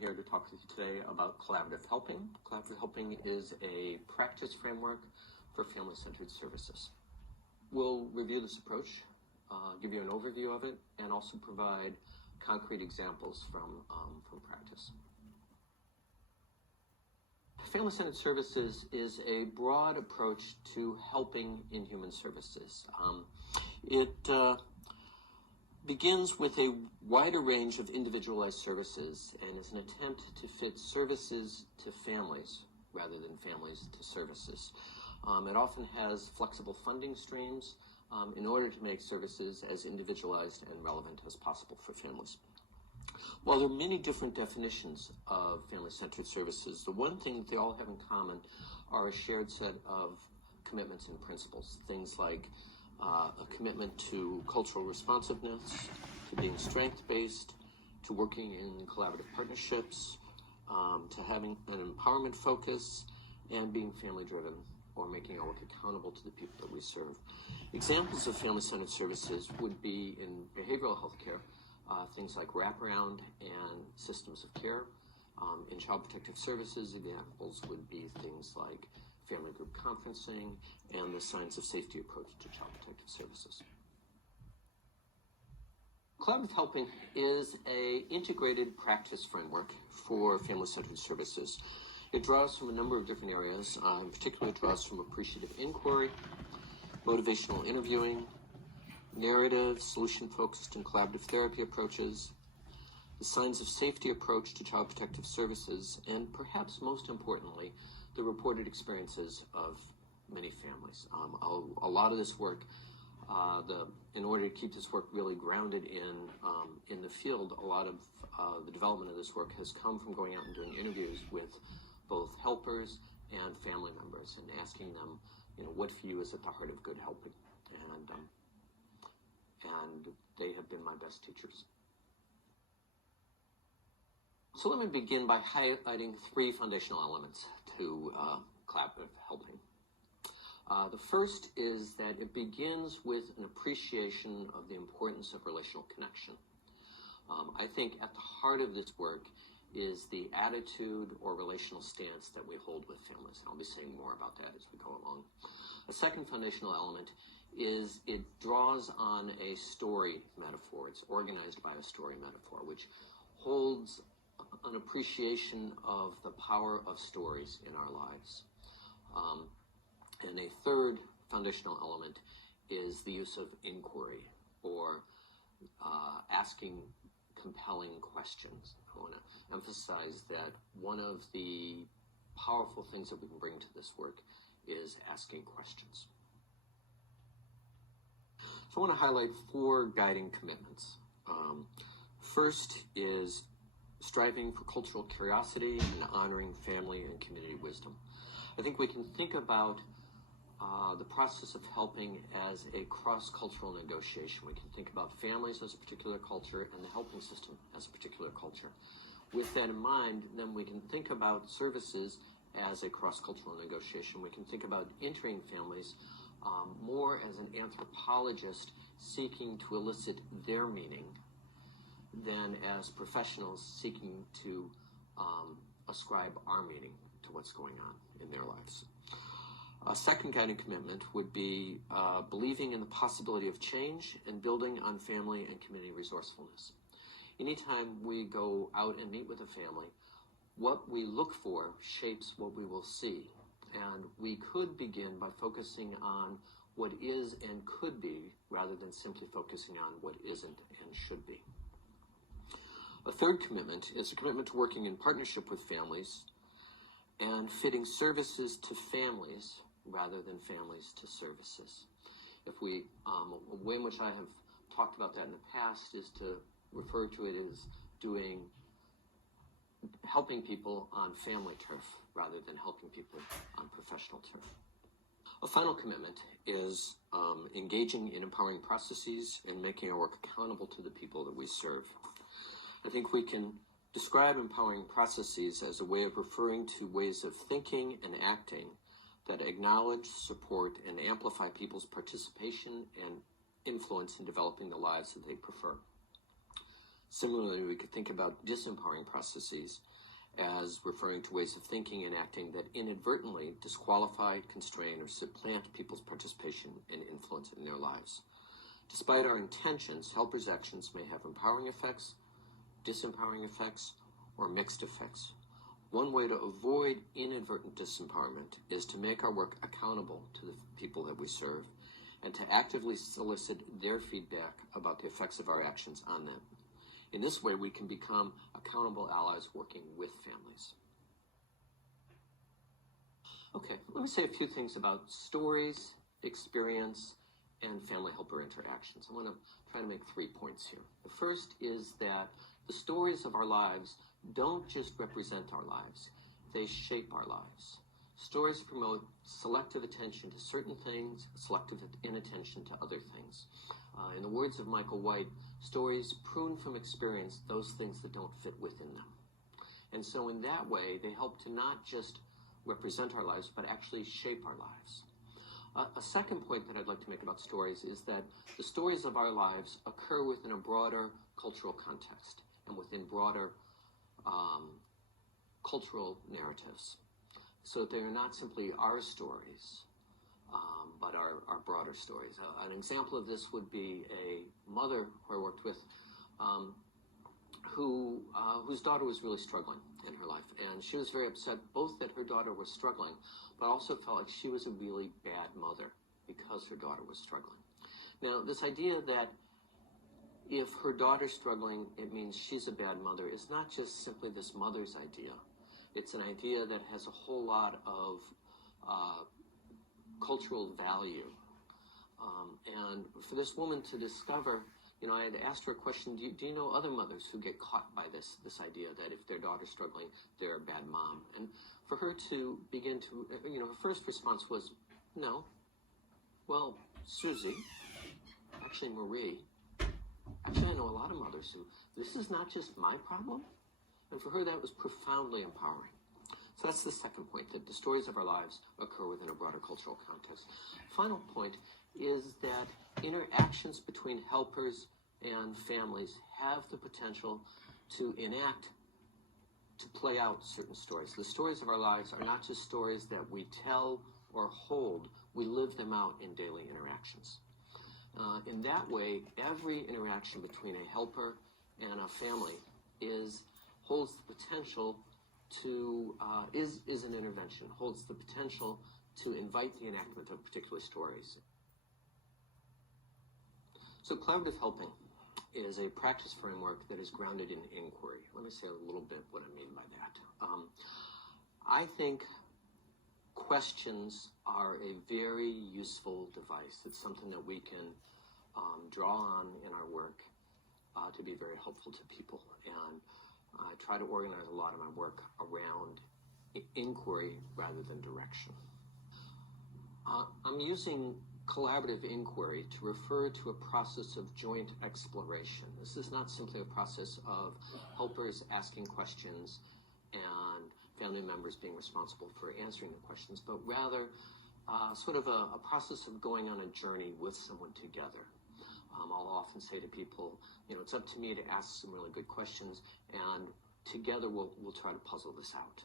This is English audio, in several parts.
here to talk with you today about collaborative helping. Collaborative helping is a practice framework for family-centered services. We'll review this approach, give you an overview of it, and also provide concrete examples from practice. Family-centered services is a broad approach to helping in human services. It begins with a wider range of individualized services and is an attempt to fit services to families rather than families to services. It often has flexible funding streams in order to make services as individualized and relevant as possible for families. While there are many different definitions of family-centered services, the one thing that they all have in common are a shared set of commitments and principles. Things like a commitment to cultural responsiveness, to being strength-based, to working in collaborative partnerships, to having an empowerment focus, and being family-driven or making our work accountable to the people that we serve. Examples of family-centered services would be in behavioral health care, things like wraparound and systems of care. In child protective services, examples would be things like family group conferencing and the signs of safety approach to child protective services. Collaborative helping is an integrated practice framework for family-centered services. It draws from a number of different areas. In particular, it draws from appreciative inquiry, motivational interviewing, narrative, solution-focused and collaborative therapy approaches, the signs of safety approach to child protective services, and perhaps most importantly, the reported experiences of many families. A lot of this work, in order to keep this work really grounded in the field, a lot of the development of this work has come from going out and doing interviews with both helpers and family members and asking them, what for you is at the heart of good helping? And they have been my best teachers. So let me begin by highlighting three foundational elements to collaborative helping. The first is that it begins with an appreciation of the importance of relational connection. I think at the heart of this work is the attitude or relational stance that we hold with families. I'll be saying more about that as we go along. A second foundational element is it draws on a story metaphor. It's organized by a story metaphor, which holds an appreciation of the power of stories in our lives. And a third foundational element is the use of inquiry or asking compelling questions. I want to emphasize that one of the powerful things that we can bring to this work is asking questions. So I want to highlight four guiding commitments. First is striving for cultural curiosity and honoring family and community wisdom. I think we can think about the process of helping as a cross-cultural negotiation. We can think about families as a particular culture and the helping system as a particular culture. With that in mind, then we can think about services as a cross-cultural negotiation. We can think about entering families more as an anthropologist seeking to elicit their meaning than as professionals seeking to ascribe our meaning to what's going on in their lives. A second guiding commitment would be believing in the possibility of change and building on family and community resourcefulness. Anytime we go out and meet with a family, what we look for shapes what we will see. And we could begin by focusing on what is and could be rather than simply focusing on what isn't and should be. A third commitment is a commitment to working in partnership with families and fitting services to families rather than families to services. If we, a way in which I have talked about that in the past is to refer to it as helping people on family turf rather than helping people on professional turf. A final commitment is engaging in empowering processes and making our work accountable to the people that we serve. I think we can describe empowering processes as a way of referring to ways of thinking and acting that acknowledge, support, and amplify people's participation and influence in developing the lives that they prefer. Similarly, we could think about disempowering processes as referring to ways of thinking and acting that inadvertently disqualify, constrain, or supplant people's participation and influence in their lives. Despite our intentions, helpers' actions may have empowering effects, disempowering effects, or mixed effects. One way to avoid inadvertent disempowerment is to make our work accountable to the people that we serve and to actively solicit their feedback about the effects of our actions on them. In this way, we can become accountable allies working with families. Okay, let me say a few things about stories, experience, and family helper interactions. I want to try to make 3 points here. The first is that the stories of our lives don't just represent our lives, they shape our lives. Stories promote selective attention to certain things, selective inattention to other things. In the words of Michael White, stories prune from experience those things that don't fit within them. And so in that way, they help to not just represent our lives, but actually shape our lives. A second point that I'd like to make about stories is that the stories of our lives occur within a broader cultural context and within broader cultural narratives. So they're not simply our stories, but our broader stories. An example of this would be a mother who I worked with whose daughter was really struggling in her life. And she was very upset both that her daughter was struggling, but also felt like she was a really bad mother because her daughter was struggling. Now, this idea that if her daughter's struggling, it means she's a bad mother is not just simply this mother's idea. It's an idea that has a whole lot of cultural value. And for this woman to discover, I had asked her a question, do you know other mothers who get caught by this idea that if their daughter's struggling, they're a bad mom? And for her to begin to, her first response was, no. Well, Susie, actually Marie, I know a lot of mothers who, this is not just my problem. And for her, that was profoundly empowering. So that's the second point, that the stories of our lives occur within a broader cultural context. Final point is that interactions between helpers and families have the potential to play out certain stories. The stories of our lives are not just stories that we tell or hold, we live them out in daily interactions. In that way, every interaction between a helper and a family holds the potential to, is an intervention, holds the potential to invite the enactment of particular stories. So collaborative helping is a practice framework that is grounded in inquiry. Let me say a little bit what I mean by that. I think questions are a very useful device. It's something that we can draw on in our work to be very helpful to people. And I try to organize a lot of my work around inquiry rather than direction. I'm using collaborative inquiry to refer to a process of joint exploration. This is not simply a process of helpers asking questions and family members being responsible for answering the questions, but rather sort of a process of going on a journey with someone together. I'll often say to people, it's up to me to ask some really good questions, and together we'll try to puzzle this out.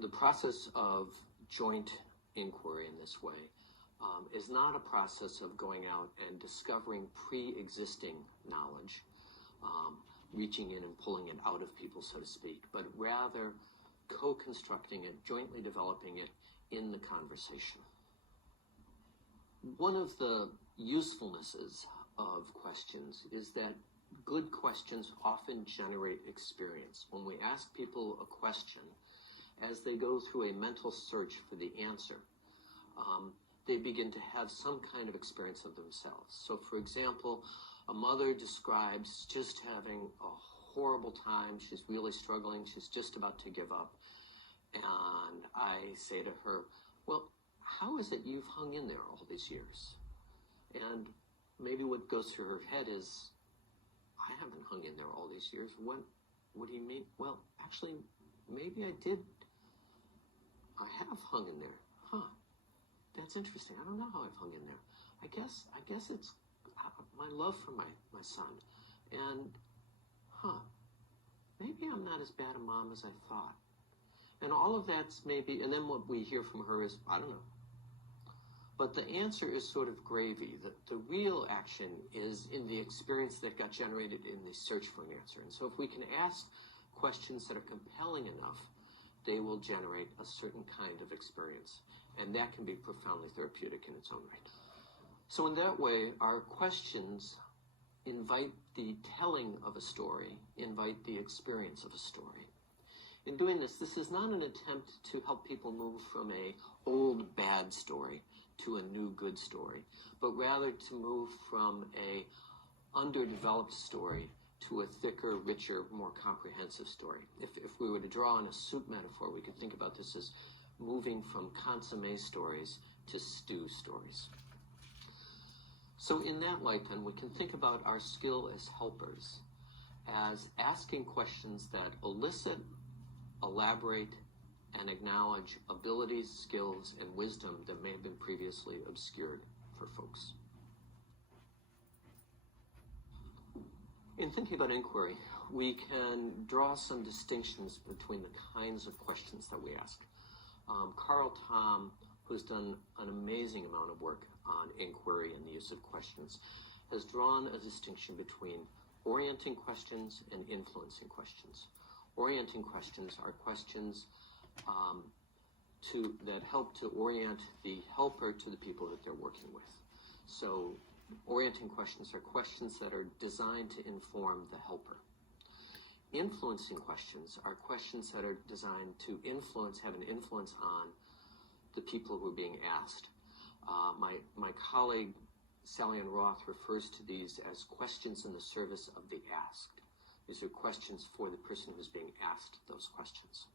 The process of joint inquiry in this way is not a process of going out and discovering pre-existing knowledge, reaching in and pulling it out of people, so to speak, but rather co-constructing it, jointly developing it in the conversation. One of the usefulnesses of questions is that good questions often generate experience. When we ask people a question, as they go through a mental search for the answer, they begin to have some kind of experience of themselves. So, for example, a mother describes just having a horrible time. She's really struggling. She's just about to give up. And I say to her, well, how is it you've hung in there all these years? And maybe what goes through her head is, I haven't hung in there all these years. What do you mean? Well, actually, maybe I did. I have hung in there. Huh. That's interesting. I don't know how I've hung in there. I guess it's my love for my son. And, maybe I'm not as bad a mom as I thought. And all of that's maybe, and then what we hear from her is, I don't know. But the answer is sort of gravy. The real action is in the experience that got generated in the search for an answer. And so if we can ask questions that are compelling enough, they will generate a certain kind of experience. And that can be profoundly therapeutic in its own right. So in that way, our questions invite the telling of a story, invite the experience of a story. In doing this, this is not an attempt to help people move from a old bad story to a new good story, but rather to move from a underdeveloped story to a thicker, richer, more comprehensive story. If we were to draw on a soup metaphor, we could think about this as moving from consommé stories to stew stories. So in that light, then, we can think about our skill as helpers as asking questions that elicit, elaborate, and acknowledge abilities, skills, and wisdom that may have been previously obscured for folks. In thinking about inquiry, we can draw some distinctions between the kinds of questions that we ask. Carl Thom, who's done an amazing amount of work on inquiry and the use of questions, has drawn a distinction between orienting questions and influencing questions. Orienting questions are questions that help to orient the helper to the people that they're working with. So orienting questions are questions that are designed to inform the helper. Influencing questions are questions that are designed to have an influence on the people who are being asked. My colleague, Sally Ann Roth, refers to these as questions in the service of the asked. These are questions for the person who's being asked those questions.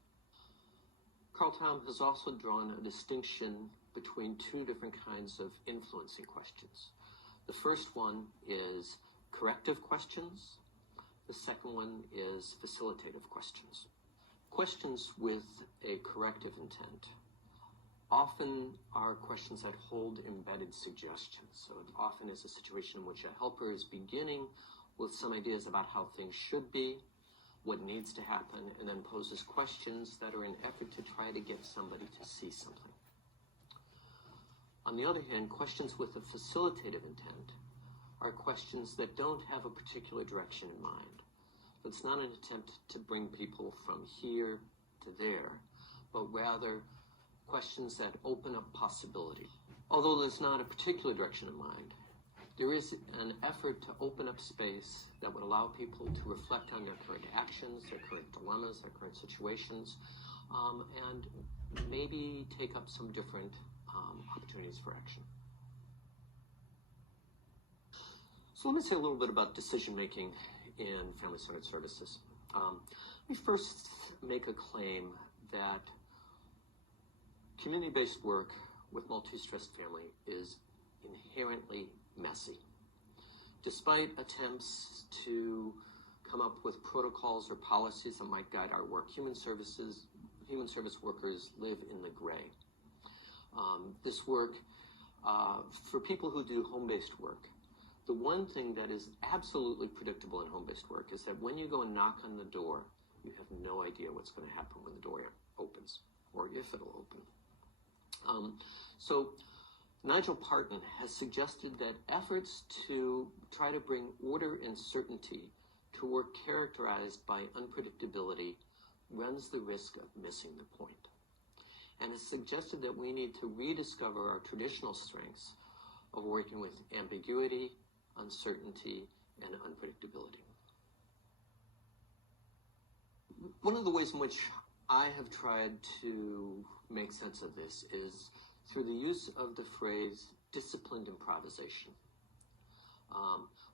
Carl Thom has also drawn a distinction between two different kinds of influencing questions. The first one is corrective questions. The second one is facilitative questions. Questions with a corrective intent often are questions that hold embedded suggestions. So it often is a situation in which a helper is beginning with some ideas about how things should be, what needs to happen, and then poses questions that are an effort to try to get somebody to see something. On the other hand, questions with a facilitative intent are questions that don't have a particular direction in mind. It's not an attempt to bring people from here to there, but rather questions that open up possibility. Although there's not a particular direction in mind, there is an effort to open up space that would allow people to reflect on their current actions, their current dilemmas, their current situations, and maybe take up some different opportunities for action. So let me say a little bit about decision-making in family-centered services. Let me first make a claim that community-based work with multi-stressed family is inherently messy. Despite attempts to come up with protocols or policies that might guide our work, human service workers live in the gray. This work, for people who do home-based work, the one thing that is absolutely predictable in home-based work is that when you go and knock on the door, you have no idea what's going to happen when the door opens, or if it'll open. So Nigel Parton has suggested that efforts to try to bring order and certainty to work characterized by unpredictability runs the risk of missing the point, and has suggested that we need to rediscover our traditional strengths of working with ambiguity, uncertainty, and unpredictability. One of the ways in which I have tried to make sense of this is through the use of the phrase disciplined improvisation.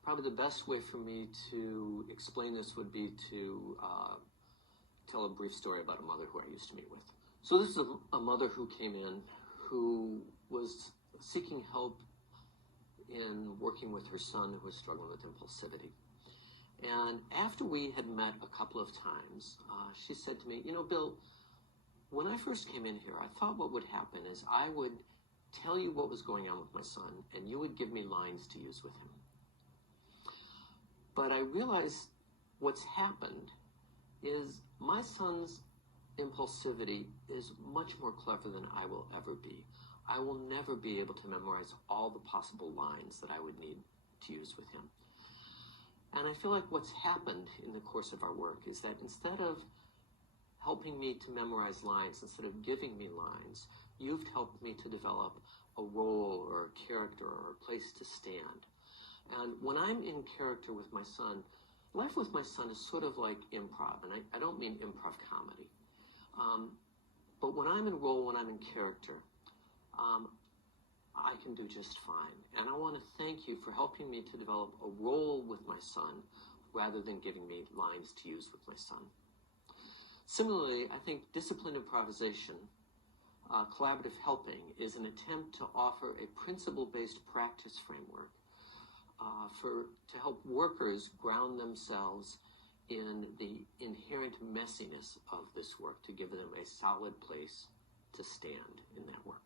Probably the best way for me to explain this would be to tell a brief story about a mother who I used to meet with. So this is a mother who came in who was seeking help in working with her son who was struggling with impulsivity. And after we had met a couple of times, she said to me, "You know, Bill, when I first came in here, I thought what would happen is I would tell you what was going on with my son, and you would give me lines to use with him. But I realized what's happened is my son's impulsivity is much more clever than I will ever be. I will never be able to memorize all the possible lines that I would need to use with him. And I feel like what's happened in the course of our work is that instead of helping me to memorize lines, instead of giving me lines, you've helped me to develop a role or a character or a place to stand. And when I'm in character with my son, life with my son is sort of like improv, and I don't mean improv comedy. But when I'm in role, when I'm in character, I can do just fine. And I want to thank you for helping me to develop a role with my son rather than giving me lines to use with my son. Similarly, I think disciplined improvisation, collaborative helping, is an attempt to offer a principle-based practice framework to help workers ground themselves in the inherent messiness of this work, to give them a solid place to stand in that work.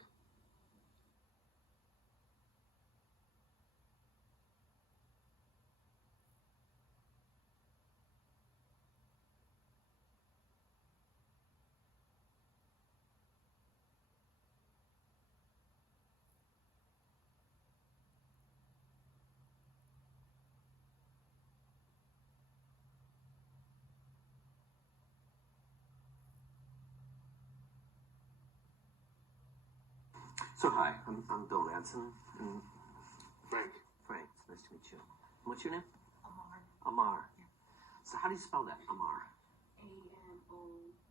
So hi, I'm Bill Madsen. And Frank. Frank, it's nice to meet you. What's your name? Amar. Amar. Yeah. So how do you spell that, Amar? A-M-O-U-R.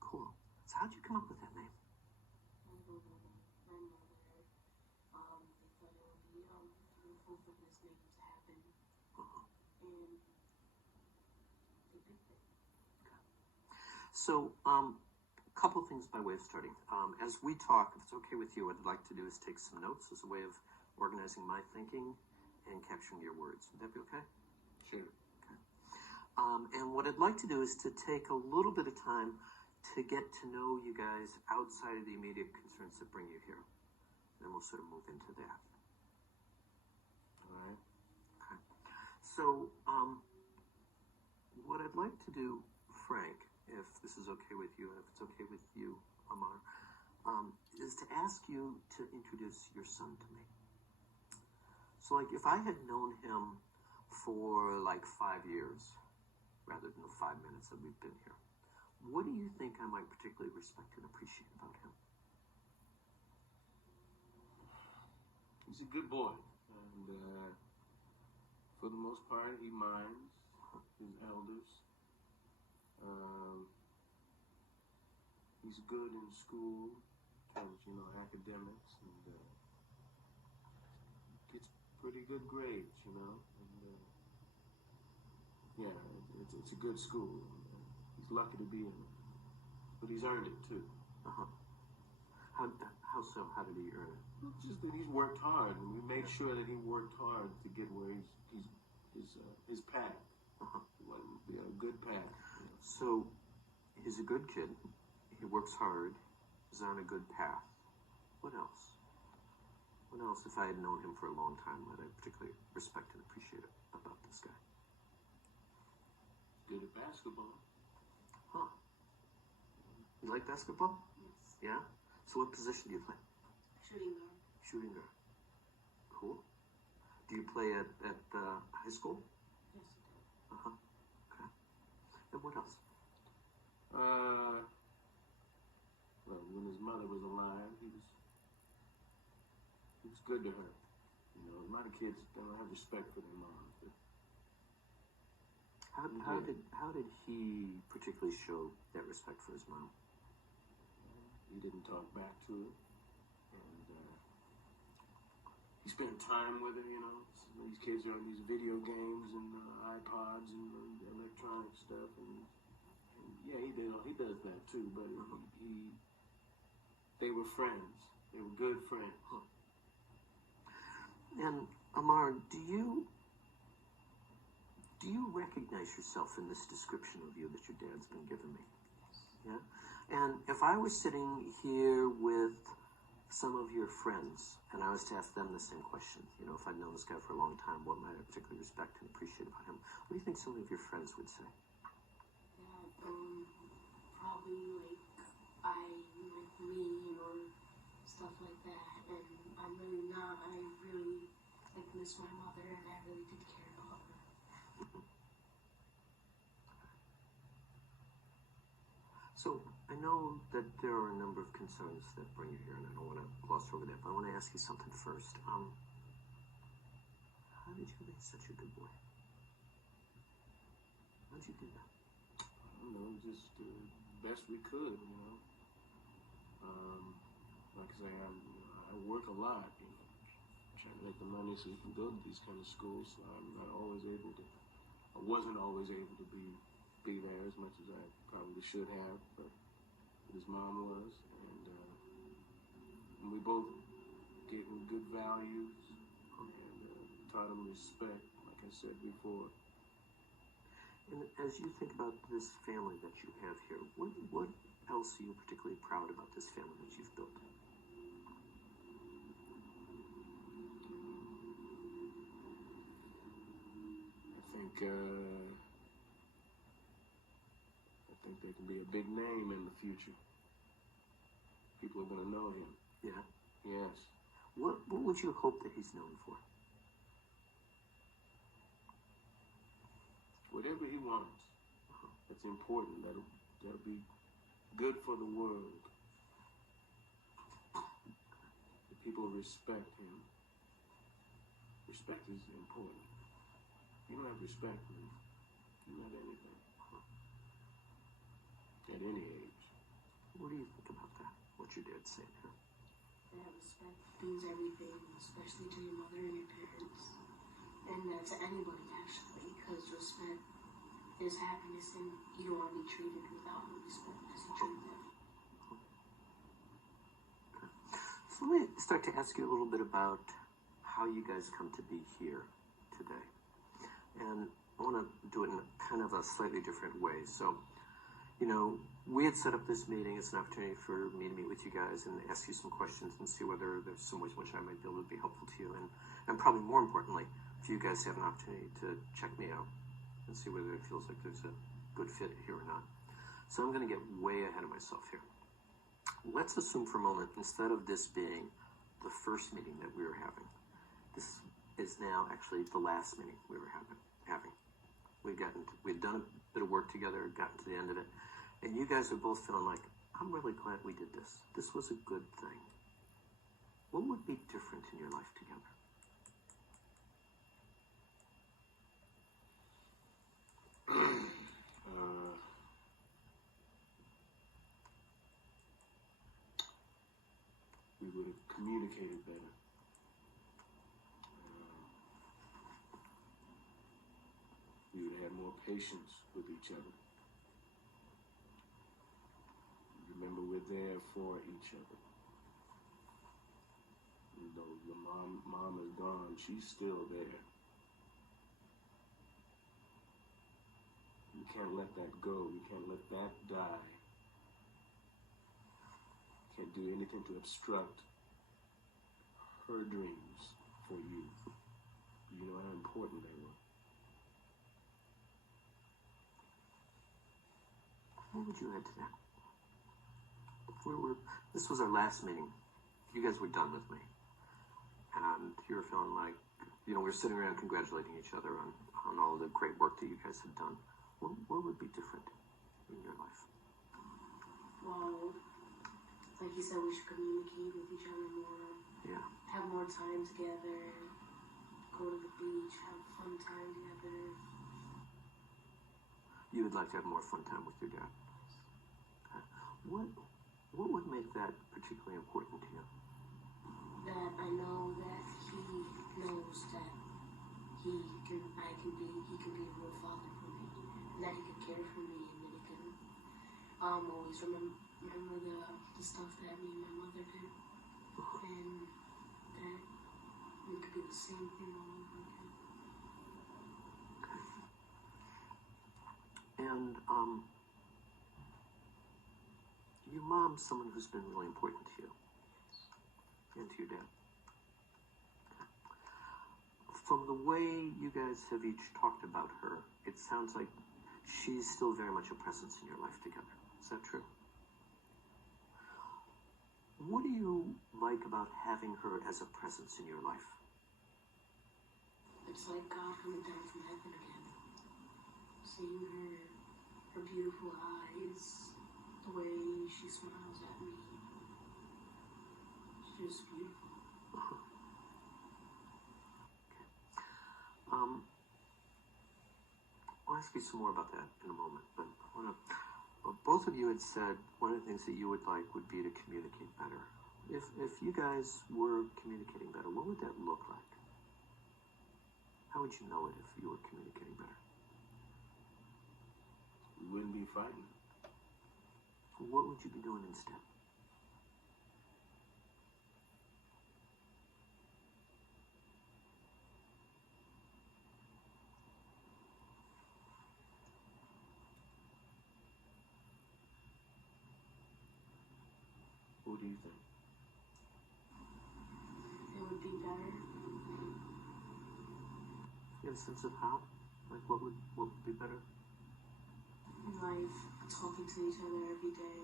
Cool. So how'd you come up with that name? My mother, they thought it would be beautiful for this name to happen. And they picked it. So, couple things by way of starting. As we talk, if it's okay with you, what I'd like to do is take some notes as a way of organizing my thinking and capturing your words. Would that be okay? Sure. Okay. And what I'd like to do is to take a little bit of time to get to know you guys outside of the immediate concerns that bring you here. Then we'll sort of move into that. All right. Okay. So, what I'd like to do, Frank, if this is okay with you, and if it's okay with you, Amar, is to ask you to introduce your son to me. So, like, if I had known him for like 5 years, rather than the 5 minutes that we've been here, what do you think I might particularly respect and appreciate about him? He's a good boy, and for the most part, he minds his elders. He's good in school, in terms of, academics, and gets pretty good grades, and it's a good school. He's lucky to be in it, but he's earned it too. Uh-huh. How so? How did he earn it? Just that he's worked hard, and we made sure that he worked hard to get where his path. Would be a good path. So, he's a good kid. He works hard. He's on a good path. What else? What else, if I had known him for a long time, might I particularly respect and appreciate about this guy? Good at basketball. Huh. You like basketball? Yes. Yeah? So what position do you play? Shooting guard. Shooting guard. Cool. Do you play at high school? Yes, it did. Uh-huh. Okay. And what else? Well, when his mother was alive, he was good to her. A lot of kids don't have respect for their moms. But How did he particularly show that respect for his mom? he didn't talk back to her, and he spent time with her. These kids are on these video games and iPods and electronic stuff, and yeah, he does that too. But they were friends. They were good friends. And Amar, do you recognize yourself in this description of you that your dad's been giving me? Yeah? And if I was sitting here with some of your friends, and I was to ask them the same question, you know, if I'd known this guy for a long time, what might I particularly respect and appreciate about him? What do you think some of your friends would say? That, probably like I like me or stuff like that, and I'm really not. I really like miss my mother, and I really did care about her. So I know that there are a number of concerns that bring you here, and I don't want to gloss over that, but I want to ask you something first. How did you raise such a good boy? How'd you do that? You know, just best we could, you know. Like I say, I work a lot, you know, trying to make the money so you can go to these kind of schools. So I'm not always able to, I wasn't always able to be there as much as I probably should have, but his mom was, and we both gave him good values and taught him respect, like I said before. And as you think about this family that you have here, what else are you particularly proud about this family that you've built? I think there can be a big name in the future. People are going to know him. Yeah. Yes. What would you hope that he's known for? Whatever he wants. That's important. That'll be good for the world. The people respect him. Respect is important. You don't have respect, man. You're not anything. At any age. What do you think about that? What your dad said here? That respect means everything, especially to your mother and your parents, and to anybody actually, because respect is happiness, and you don't want to be treated without respect as you treat them. So let me start to ask you a little bit about how you guys come to be here today. And I want to do it in kind of a slightly different way. So, you know, we had set up this meeting as an opportunity for me to meet with you guys and ask you some questions and see whether there's some ways in which I might be able to be helpful to you. And probably more importantly, for you guys to have an opportunity to check me out and see whether it feels like there's a good fit here or not. So I'm going to get way ahead of myself here. Let's assume for a moment, instead of this being the first meeting that we were having, this is now actually the last meeting we were having. We'd done a bit of work together, gotten to the end of it, and you guys are both feeling like, I'm really glad we did this. This was a good thing. What would be different in your life together? We would have communicated better. We would have had more patience with each other. Remember, we're there for each other. You know, your mom is gone, she's still there. We can't let that go. We can't let that die. Can't do anything to obstruct her dreams for you. You know how important they were. What would you add to that? This was our last meeting. You guys were done with me. And you were feeling like, you know, we were sitting around congratulating each other on all the great work that you guys had done. What would be different in your life? Well, like you said, we should communicate with each other more. Yeah. Have more time together. Go to the beach. Have fun time together. You would like to have more fun time with your dad. What would make that particularly important to you? That I know that he knows that he can be a real father for me, and that he can care for me, and that he can always remember the stuff that me and my mother did, and that we could do the same thing all over again. And your mom's someone who's been really important to you. and to your dad. From the way you guys have each talked about her, it sounds like she's still very much a presence in your life together. Is that true? What do you like about having her as a presence in your life? It's like God coming down from heaven again. Seeing her beautiful eyes, the way she smiles at me. She's just beautiful. I'll ask you some more about that in a moment, but I want to. Both of you had said one of the things that you would like would be to communicate better. If you guys were communicating better, what would that look like? How would you know it if you were communicating better? We wouldn't be fighting. What would you be doing instead? What do you think? It would be better. You have a sense of how? Like what would be better? Like talking to each other every day.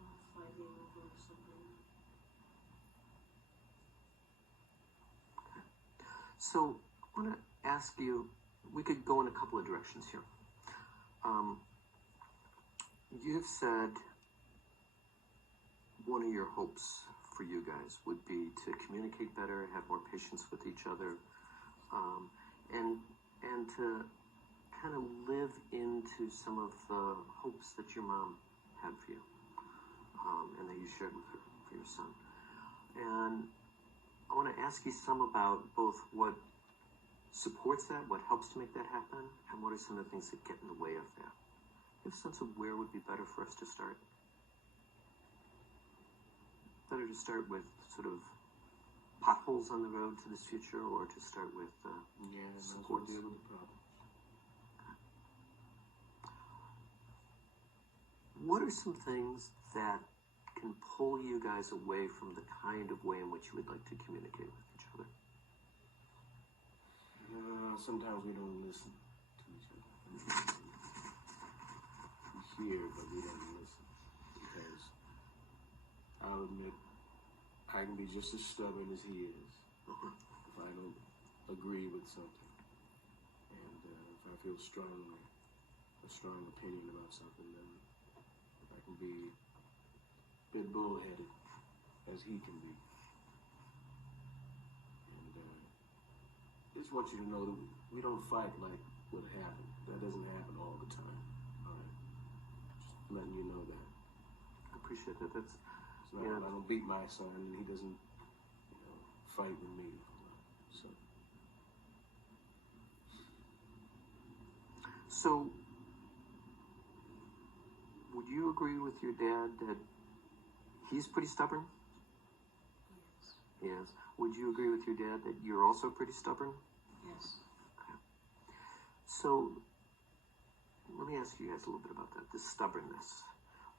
Not fighting over something. So I want to ask you, we could go in a couple of directions here. You've said one of your hopes for you guys would be to communicate better, have more patience with each other, and to kind of live into some of the hopes that your mom had for you, and that you shared with her for your son. And I want to ask you some about both what supports that, what helps to make that happen, and what are some of the things that get in the way of that. You have a sense of where would be better for us to start? Better to start with sort of potholes on the road to this future, or to start with supports? Deal with the problem. What are some things that can pull you guys away from the kind of way in which you would like to communicate with each other? Sometimes we don't listen to each other. We hear, but we don't listen. Because I'll admit, I can be just as stubborn as he is if I don't agree with something. And if I feel a strong opinion about something, then I can be a bit bullheaded, as he can be. And just want you to know that we don't fight like what happened. That doesn't happen all the time. All right, just letting you know that. I appreciate that. That's It's not, I don't beat my son, and he doesn't, fight with me. So, would you agree with your dad that he's pretty stubborn? Yes. Yes. Would you agree with your dad that you're also pretty stubborn? Yes. Okay. So, let me ask you guys a little bit about that, this stubbornness.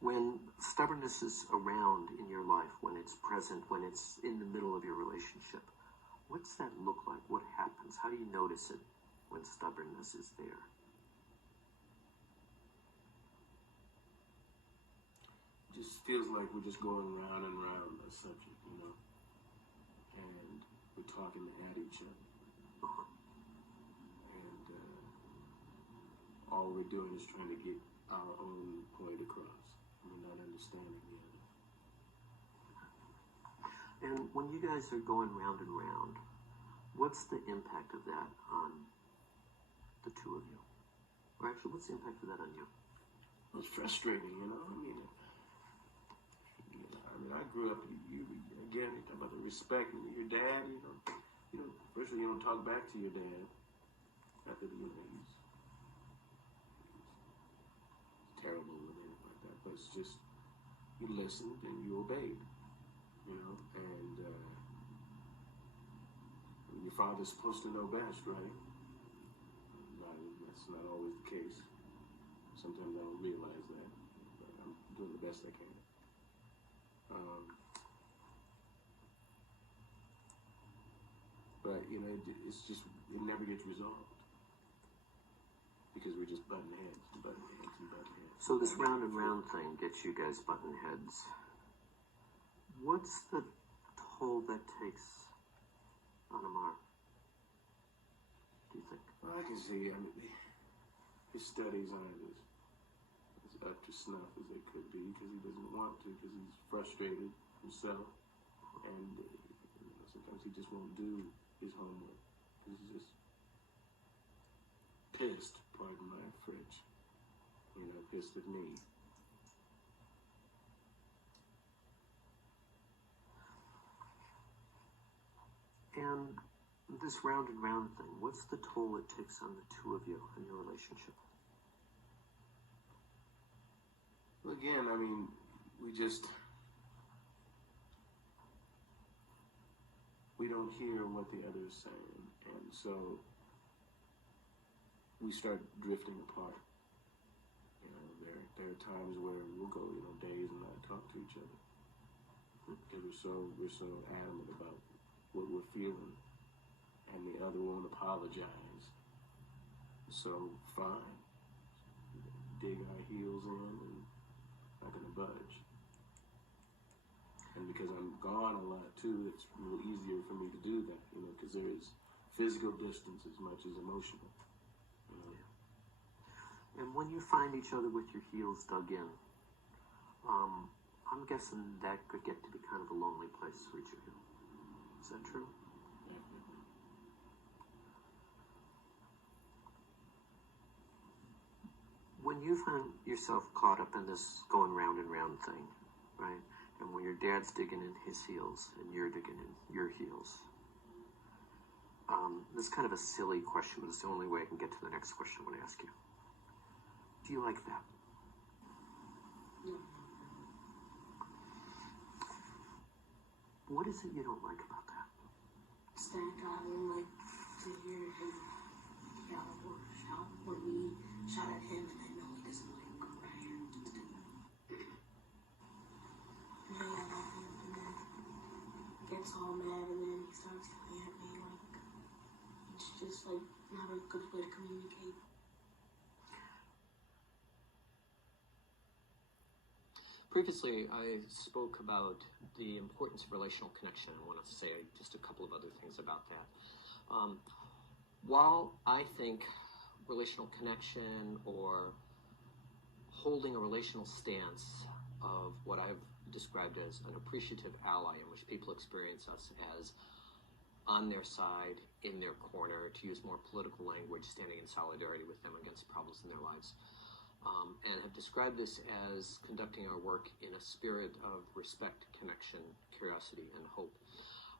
When stubbornness is around in your life, when it's present, when it's in the middle of your relationship, what's that look like? What happens? How do you notice it when stubbornness is there? It just feels like we're just going round and round a subject, and we're talking at each other. And all we're doing is trying to get our own point across. We're not understanding the other. And when you guys are going round and round, what's the impact of that on the two of you? Or actually, what's the impact of that on you? It's frustrating, I grew up, you talk about the respect of your dad, first of all, you don't talk back to your dad. After he's terrible with anything like that, but it's just, you listened and you obeyed, and your father's supposed to know best, right? That's not always the case. Sometimes I don't realize that, but I'm doing the best I can. it never gets resolved because we're just butting heads and butting heads and butting heads. So this round and round thing gets you guys butting heads. What's the toll that takes on Amar? Do you think? Well, I can see. I mean, his studies aren't as up to snuff as they could be because he doesn't want to, because he's frustrated himself, and sometimes he just won't do his homework because he's just pissed. Pardon my French. Pissed at me. And this round and round thing, what's the toll it takes on the two of you in your relationship? Well, again, I mean, we don't hear what the other is saying, and so we start drifting apart. There are times where we'll go, days and not talk to each other because we're so adamant about what we're feeling, and the other won't apologize. So fine, dig our heels in and not gonna budge. And because I'm gone a lot too, it's a little easier for me to do that, because there is physical distance as much as emotional. And when you find each other with your heels dug in, I'm guessing that could get to be kind of a lonely place for each of you. Is that true? Definitely. When you find yourself caught up in this going round and round thing, right? And when your dad's digging in his heels and you're digging in your heels, this is kind of a silly question, but it's the only way I can get to the next question I'm going to ask you. Do you like that? No. What is it you don't like about that? It's that I don't like to hear him yell or shout when we shout at him, and I know he doesn't like what I hear him do. And I yell at him, and then he gets all mad, and then he starts yelling at me. It's just not a good way to communicate. Previously, I spoke about the importance of relational connection. I want to say just a couple of other things about that. While I think relational connection or holding a relational stance of what I've described as an appreciative ally, in which people experience us as on their side, in their corner, to use more political language, standing in solidarity with them against problems in their lives, and have described this as conducting our work in a spirit of respect, connection, curiosity, and hope.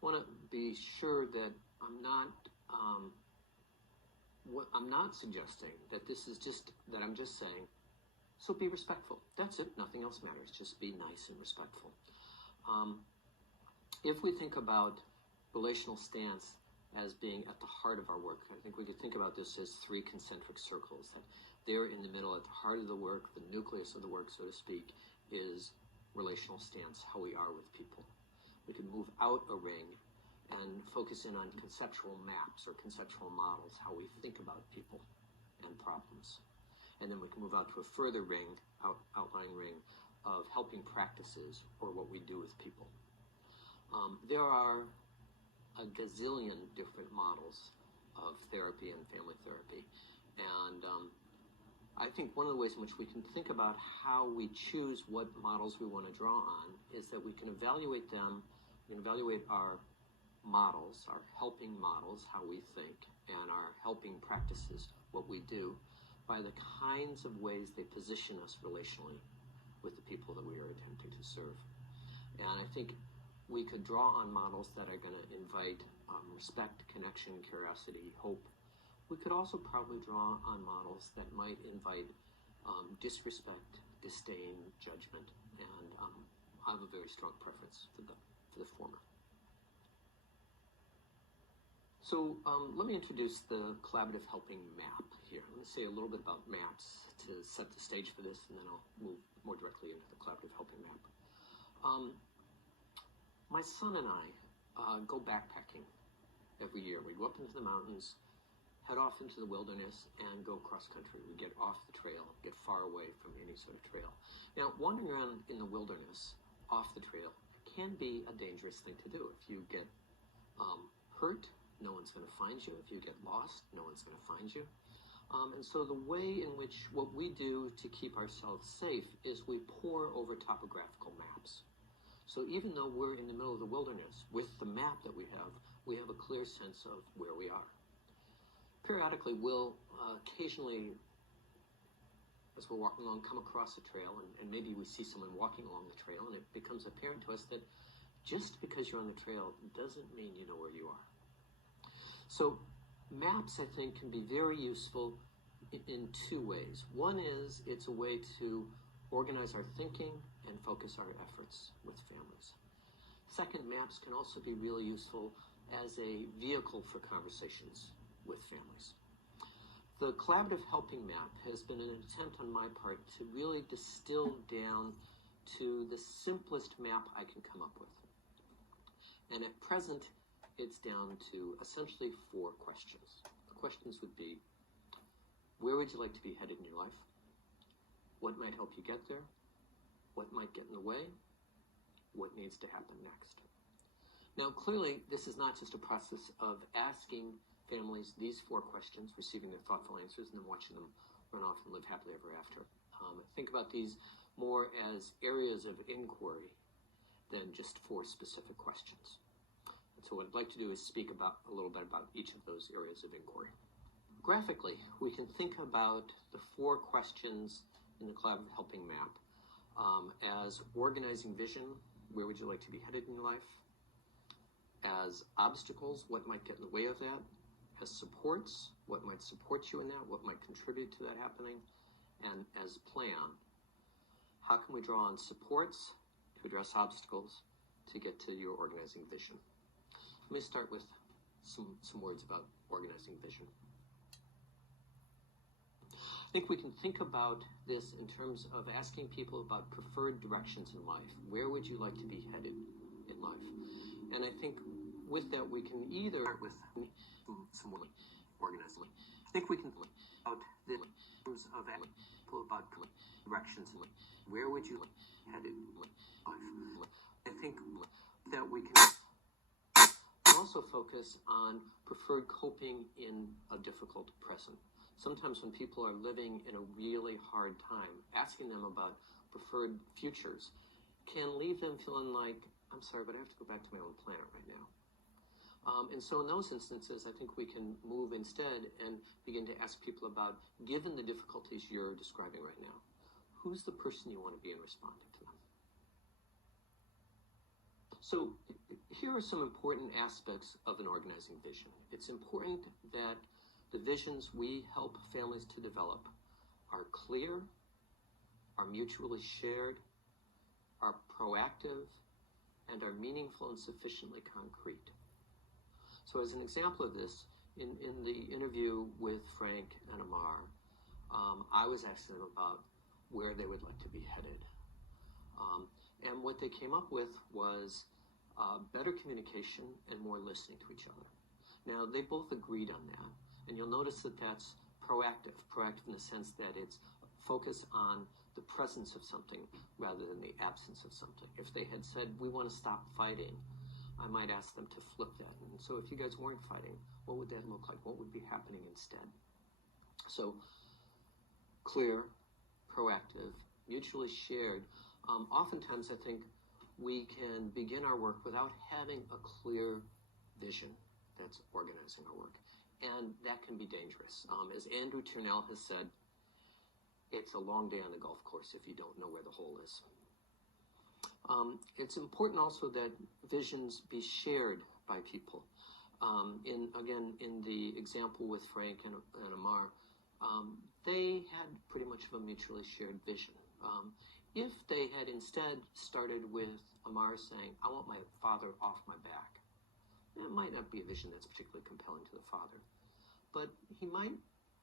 I want to be sure that I'm not suggesting that this is just, that I'm just saying, so be respectful. That's it. Nothing else matters. Just be nice and respectful. If we think about relational stance as being at the heart of our work, I think we could think about this as three concentric circles. That there in the middle, at the heart of the work, the nucleus of the work, so to speak, is relational stance, how we are with people. We can move out a ring and focus in on conceptual maps or conceptual models, how we think about people and problems. And then we can move out to a further ring, outlying ring, of helping practices or what we do with people. There are a gazillion different models of therapy and family therapy. And I think one of the ways in which we can think about how we choose what models we want to draw on is that we can evaluate them, we can evaluate our models, our helping models, how we think, and our helping practices, what we do, by the kinds of ways they position us relationally with the people that we are attempting to serve. And I think we could draw on models that are going to invite respect, connection, curiosity, hope. We could also probably draw on models that might invite disrespect, disdain, judgment, and I have a very strong preference for the former. So let me introduce the collaborative helping map here. Let me say a little bit about maps to set the stage for this, and then I'll move more directly into the collaborative helping map. My son and I go backpacking every year. We'd go up into the mountains, head off into the wilderness, and go cross country. We'd get off the trail, get far away from any sort of trail. Now, wandering around in the wilderness, off the trail, can be a dangerous thing to do. If you get hurt, no one's going to find you. If you get lost, no one's going to find you. And so the way in which what we do to keep ourselves safe is we pore over topographical maps. So even though we're in the middle of the wilderness, with the map that we have a clear sense of where we are. Periodically, we'll occasionally, as we're walking along, come across a trail, and maybe we see someone walking along the trail, and it becomes apparent to us that just because you're on the trail doesn't mean you know where you are. So maps, I think, can be very useful in two ways. One is it's a way to organize our thinking and focus our efforts with families. Second, maps can also be really useful as a vehicle for conversations with families. The Collaborative Helping Map has been an attempt on my part to really distill down to the simplest map I can come up with. And at present, it's down to essentially 4 questions. The questions would be, where would you like to be headed in your life? What might help you get there? What might get in the way? What needs to happen next? Now, clearly, this is not just a process of asking families these 4 questions, receiving their thoughtful answers, and then watching them run off and live happily ever after. Think about these more as areas of inquiry than just 4 specific questions. And so what I'd like to do is speak about a little bit about each of those areas of inquiry. Graphically, we can think about the 4 questions in the Collaborative Helping Map as organizing vision, where would you like to be headed in your life? As obstacles, what might get in the way of that? As supports, what might support you in that? What might contribute to that happening? And as plan, how can we draw on supports to address obstacles to get to your organizing vision? Let me start with some words about organizing vision. I think we can think about this in terms of asking people about preferred directions in life. Where would you like to be headed in life? And I think with that, we can either start with some organizing. I think we can think about the terms of asking people about directions in life. Where would you like to be headed in life? I think that we can also focus on preferred coping in a difficult present. Sometimes when people are living in a really hard time, asking them about preferred futures can leave them feeling like, I'm sorry, but I have to go back to my own planet right now. And so in those instances, I think we can move instead and begin to ask people about, given the difficulties you're describing right now, who's the person you want to be in responding to them? So here are some important aspects of an organizing vision. It's important that the visions we help families to develop are clear, are mutually shared, are proactive, and are meaningful and sufficiently concrete. So as an example of this, in the interview with Frank and Amar, I was asking them about where they would like to be headed. And what they came up with was better communication and more listening to each other. Now, they both agreed on that. And you'll notice that that's proactive in the sense that it's focus on the presence of something rather than the absence of something. If they had said, we want to stop fighting, I might ask them to flip that. And so if you guys weren't fighting, what would that look like? What would be happening instead? So clear, proactive, mutually shared. Oftentimes, I think we can begin our work without having a clear vision that's organizing our work. And that can be dangerous. As Andrew Turnell has said, it's a long day on the golf course if you don't know where the hole is. It's important also that visions be shared by people. In the example with Frank and Amar, they had pretty much of a mutually shared vision. If they had instead started with Amar saying, I want my father off my back, it might not be a vision that's particularly compelling to the father. But he might,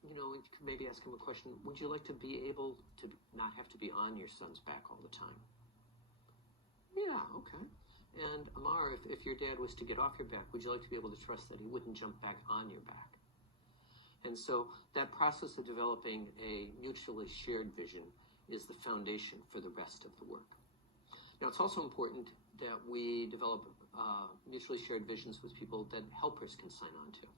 you could maybe ask him a question, would you like to be able to not have to be on your son's back all the time? Yeah, okay. And Amar, if your dad was to get off your back, would you like to be able to trust that he wouldn't jump back on your back? And so that process of developing a mutually shared vision is the foundation for the rest of the work. Now, it's also important that we develop mutually shared visions with people that helpers can sign on to.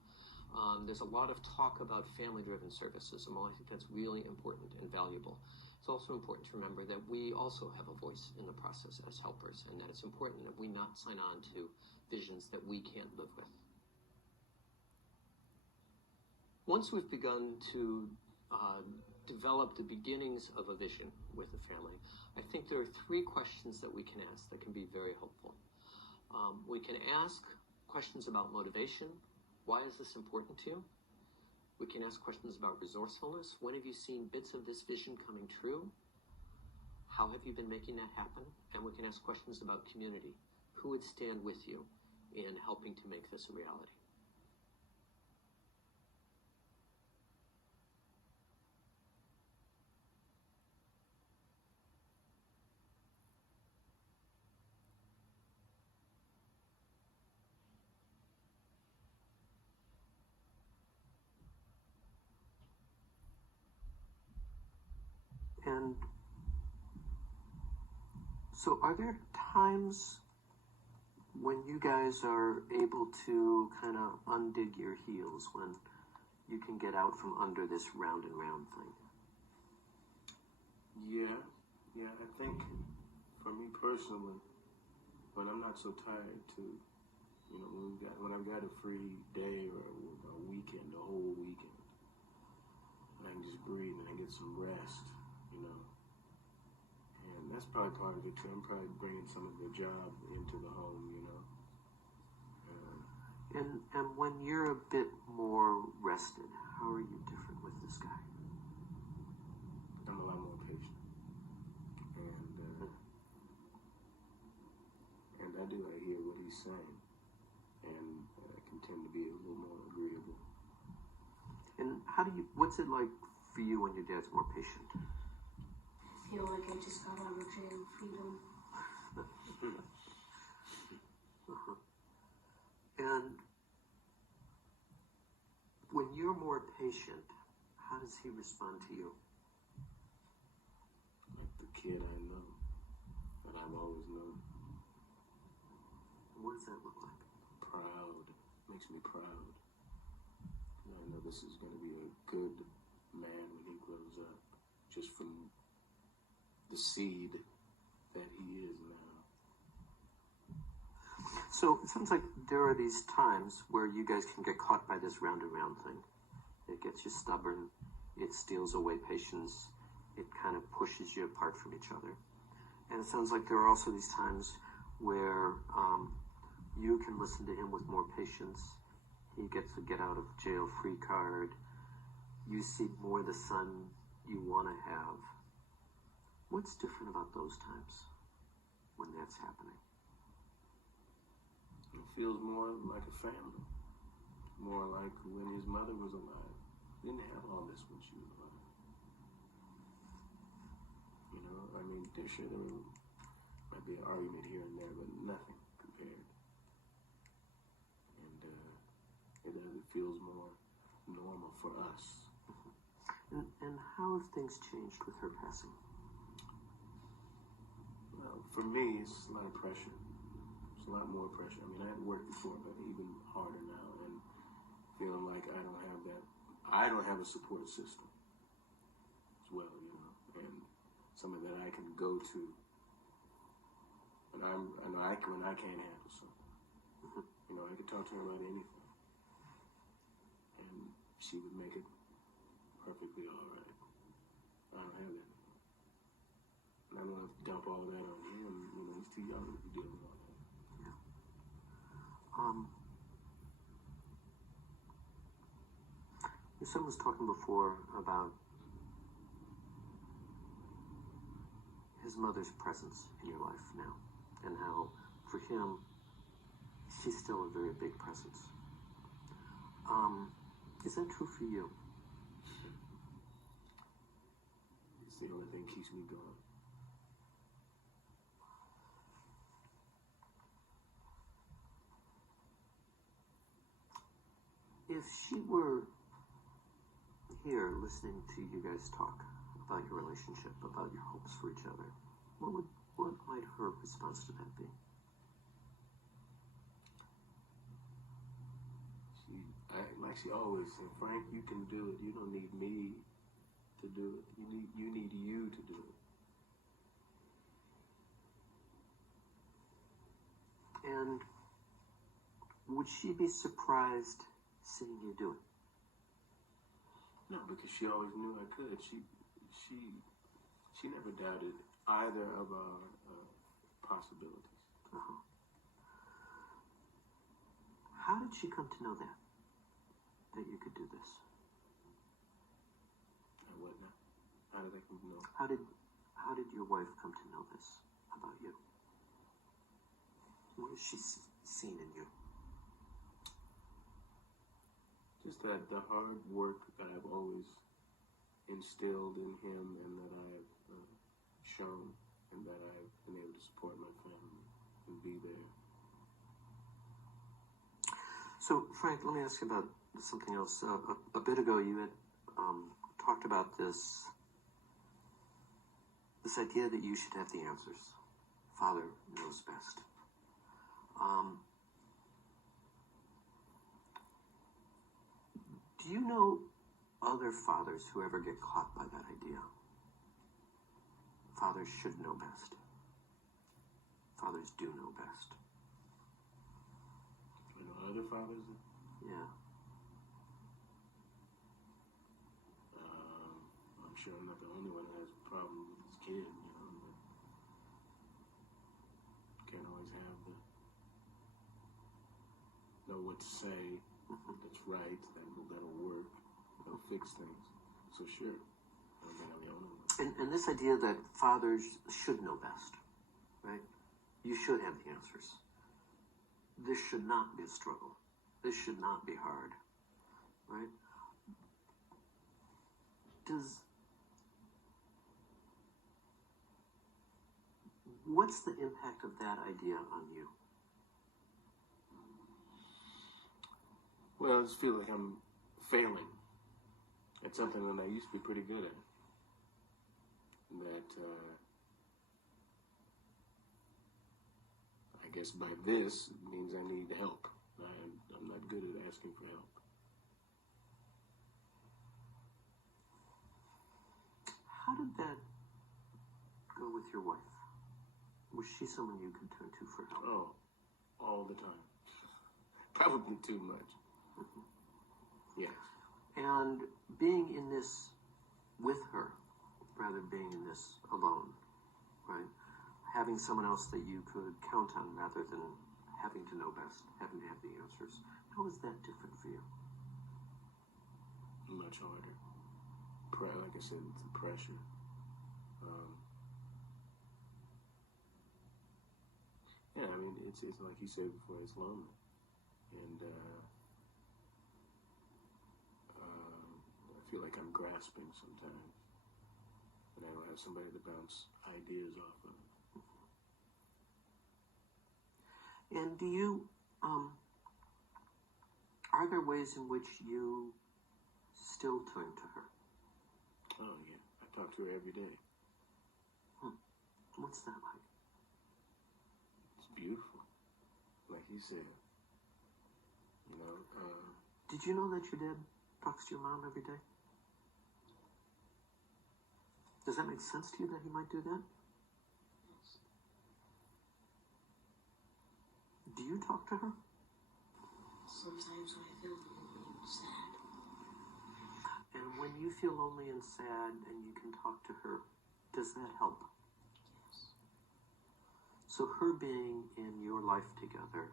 There's a lot of talk about family-driven services, and I think that's really important and valuable. It's also important to remember that we also have a voice in the process as helpers, and that it's important that we not sign on to visions that we can't live with. Once we've begun to develop the beginnings of a vision with a family, I think there are 3 questions that we can ask that can be very helpful. We can ask questions about motivation. Why is this important to you? We can ask questions about resourcefulness. When have you seen bits of this vision coming true? How have you been making that happen? And we can ask questions about community. Who would stand with you in helping to make this a reality? And so are there times when you guys are able to kind of undig your heels, when you can get out from under this round and round thing? Yeah, I think for me personally, when I'm not so tired to, when I've got a free day or a weekend, a whole weekend, I can just breathe and I get some rest, And that's probably part of it too. I'm probably bringing some of the job into the home, And when you're a bit more rested, how are you different with this guy? I'm a lot more patient. And I hear what he's saying. And I can tend to be a little more agreeable. And what's it like for you when your dad's more patient? I feel like I just got out of jail, freedom. And when you're more patient, how does he respond to you? Like the kid I know, that I've always known. What does that look like? Proud. Makes me proud. I know this is going to be a good man when he grows up, just from the seed that he is now. So it sounds like there are these times where you guys can get caught by this round and round thing. It gets you stubborn. It steals away patience. It kind of pushes you apart from each other. And it sounds like there are also these times where you can listen to him with more patience. He gets a get out of jail free card. You see more the son you want to have. What's different about those times when that's happening? It feels more like a family. More like when his mother was alive. He didn't have all this when she was alive. There might be an argument here and there, but nothing compared. And it feels more normal for us. And how have things changed with her passing? Well, for me, it's a lot of pressure. It's a lot more pressure. I had worked before, but even harder now, and feeling like I don't have that. I don't have a support system as well, and something that I can go to when I can't handle something. I could talk to her about anything, and she would make it perfectly all right. I don't have that. And I don't have to dump all that on him. He's too young to be dealing with all that. Your son was talking before about his mother's presence in your life now, and how for him she's still a very big presence. Is that true for you? It's the only thing that keeps me going. If she were here listening to you guys talk about your relationship, about your hopes for each other, what might her response to that be? Like she always said, Frank, you can do it. You don't need me to do it. You need you to do it. And would she be surprised seeing you do it? No, because she always knew I could. She never doubted either of our possibilities. Uh-huh. How did she come to know that you could do this? And what now? How did I come to know? How did your wife come to know this about you? What has she seen in you? Just that the hard work that I've always instilled in him, and that I've shown, and that I've been able to support my family and be there. So, Frank, let me ask you about something else. A bit ago, you had talked about this idea that you should have the answers. Father knows best. Do you know other fathers who ever get caught by that idea? Fathers should know best. Fathers do know best. You know, other fathers? Yeah. I'm sure I'm not the only one that has a problem with his kid, you know, but can't always have know what to say that's right, that'll work, that'll fix things. So sure, I don't think I'm the only one. And this idea that fathers should know best, right? You should have the answers. This should not be a struggle. This should not be hard, right? What's the impact of that idea on you? Well, I just feel like I'm failing at something that I used to be pretty good at. That, I guess by this means I need help. I'm not good at asking for help. How did that go with your wife? Was she someone you could turn to for help? Oh, all the time. Probably too much. Yes. And being in this with her, rather than being in this alone, right? Having someone else that you could count on rather than having to know best, having to have the answers. How is that different for you? Much harder. Like I said, it's the pressure. Yeah, I mean, it's like you said before, it's lonely. And I feel like I'm grasping sometimes. And I don't have somebody to bounce ideas off of. And do you, are there ways in which you still turn to her? Oh, yeah. I talk to her every day. What's that like? It's beautiful. Like you said. You know, Did you know that your dad talks to your mom every day? Does that make sense to you that he might do that? Do you talk to her? Sometimes when I feel lonely and sad. And when you feel lonely and sad and you can talk to her, does that help? Yes. So her being in your life together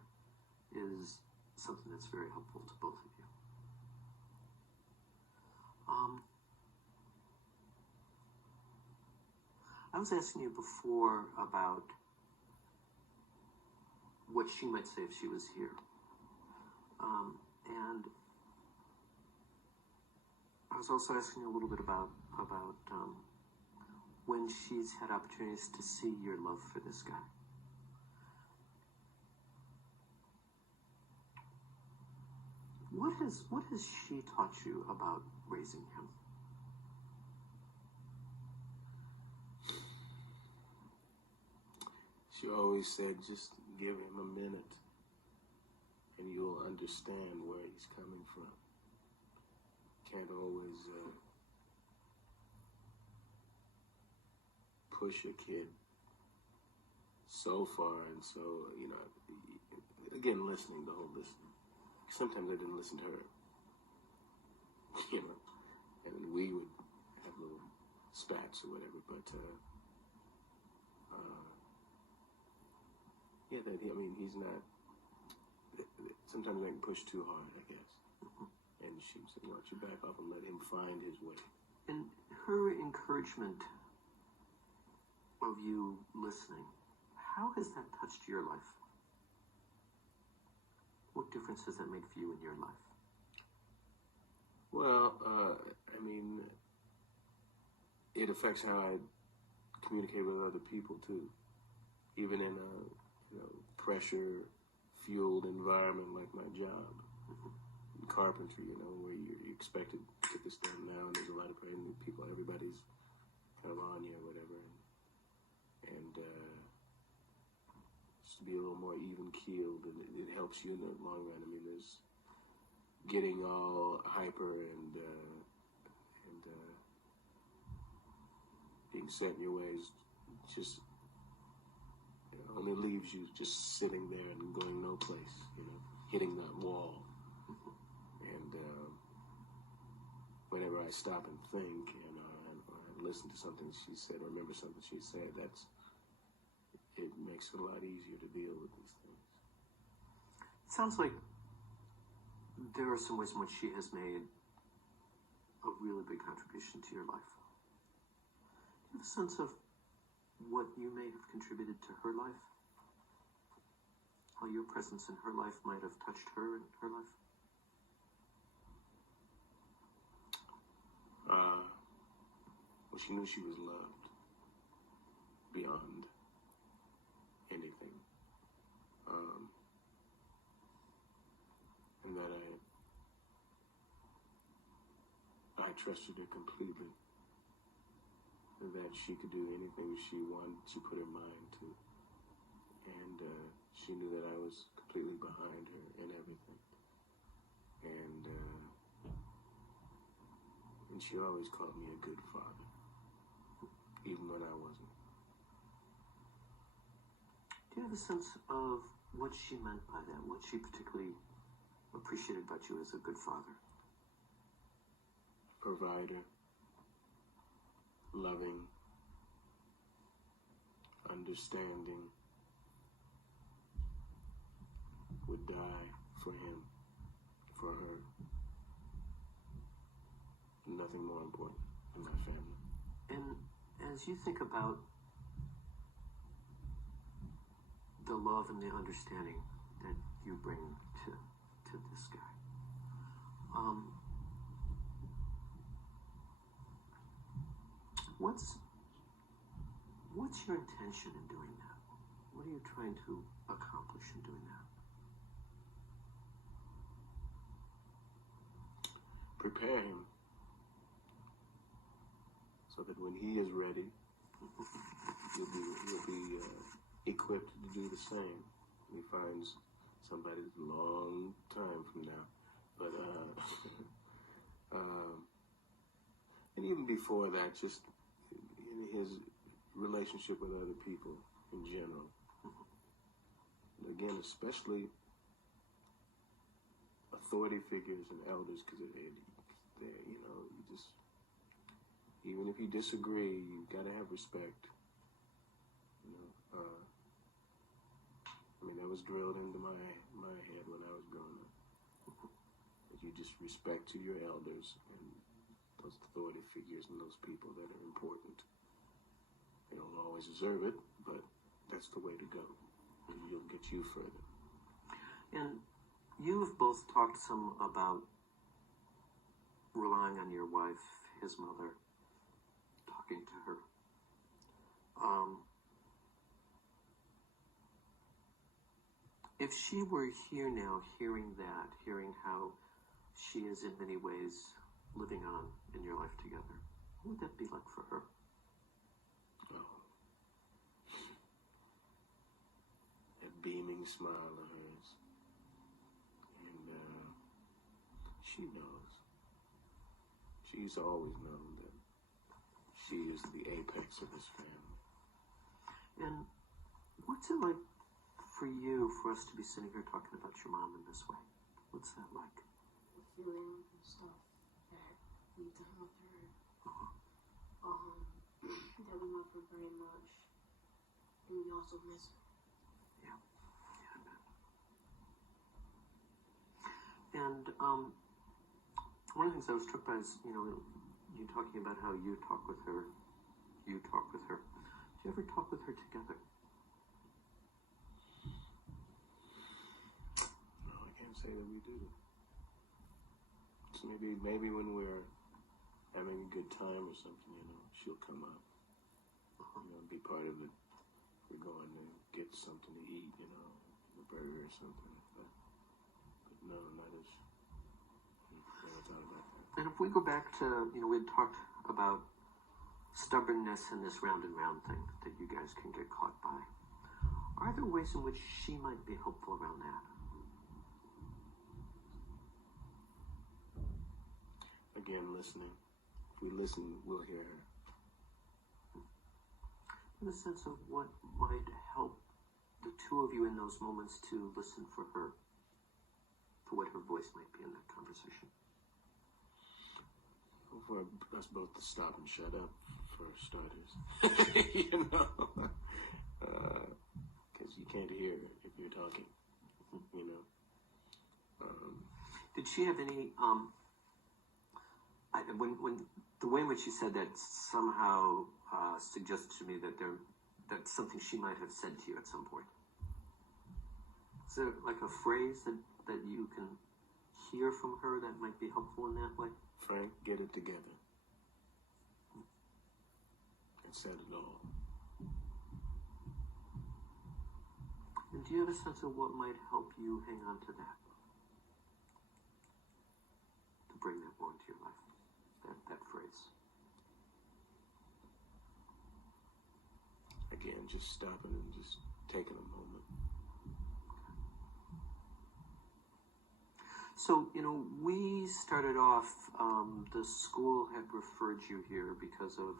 is something that's very helpful to both of you. I was asking you before about what she might say if she was here. And I was also asking you a little bit about when she's had opportunities to see your love for this guy. what has she taught you about raising him? She always said, just give him a minute, and you'll understand where he's coming from. Can't always push a kid so far, and so, again, listening, the whole listening. Sometimes I didn't listen to her, and then we would have little spats or whatever, but, he's not, sometimes I can push too hard, I guess. And she said, why don't you back off and let him find his way. And her encouragement of you listening, how has that touched your life? What difference has that made for you in your life? Well, it affects how I communicate with other people too. Even in a pressure-fueled environment like my job, in carpentry, where you're expected to get this done now, and there's a lot of new people. Everybody's kind of on you or whatever, and just to be a little more even-keeled, and it helps you in the long run. There's getting all hyper and being set in your ways just only leaves you just sitting there and going no place, hitting that wall. And whenever I stop and think, or I listen to something she said, or remember something she said, it makes it a lot easier to deal with these things. It sounds like there are some ways in which she has made a really big contribution to your life. Do you have a sense of what you may have contributed to her life? How your presence in her life might have touched her in her life? Well, she knew she was loved beyond anything. And that I trusted her completely. And that she could do anything she wanted, she put her mind to. And she knew that I was completely behind her in everything. And she always called me a good father, even when I wasn't. Do you have a sense of what she meant by that? What she particularly appreciated about you as a good father? Provider, loving, understanding, would die for him, for her. Nothing more important than my family. And as you think about the love and the understanding that you bring to this guy, what's your intention in doing that? What are you trying to accomplish in doing that? Prepare him so that when he is ready, he'll be equipped to do the same. He finds somebody a long time from now, but and even before that, just in his relationship with other people in general. Again, especially authority figures and elders, because even if you disagree, you gotta have respect. That was drilled into my head when I was growing up. That you just respect to your elders and those authority figures and those people that are important. They don't always deserve it, but that's the way to go. And you'll get you further. And you have both talked some about relying on your wife, his mother, talking to her. If she were here now, hearing how she is in many ways living on in your life together, what would that be like for her? Oh, that beaming smile of hers. And she knows. She's always known that she is the apex of this family. And what's it like for you, for us to be sitting here talking about your mom in this way? What's that like? The feeling and stuff that we've done with her, that we love her very much, and we also miss her. Yeah. And one of the things I was struck by is, you talking about how you talk with her. Do you ever talk with her together? No, I can't say that we do. So maybe when we're having a good time or something, she'll come up, be part of it. We're going to get something to eat, a burger or something like that. But no, not as. Never thought about that. And if we go back to, we had talked about stubbornness and this round and round thing that you guys can get caught by. Are there ways in which she might be helpful around that? Again, listening. If we listen, we'll hear her. In a sense of what might help the two of you in those moments to listen for her, for what her voice might be in that conversation. For us both to stop and shut up, for starters. Because you can't hear if you're talking, Did she have any, when the way in which you said that somehow suggested to me that that's something she might have said to you at some point. Is there like a phrase that you can hear from her that might be helpful in that way? Frank, get it together. And said it all. And do you have a sense of what might help you hang on to that? To bring that more into your life? That phrase. Again, just stopping and just taking a moment. So, we started off, the school had referred you here because of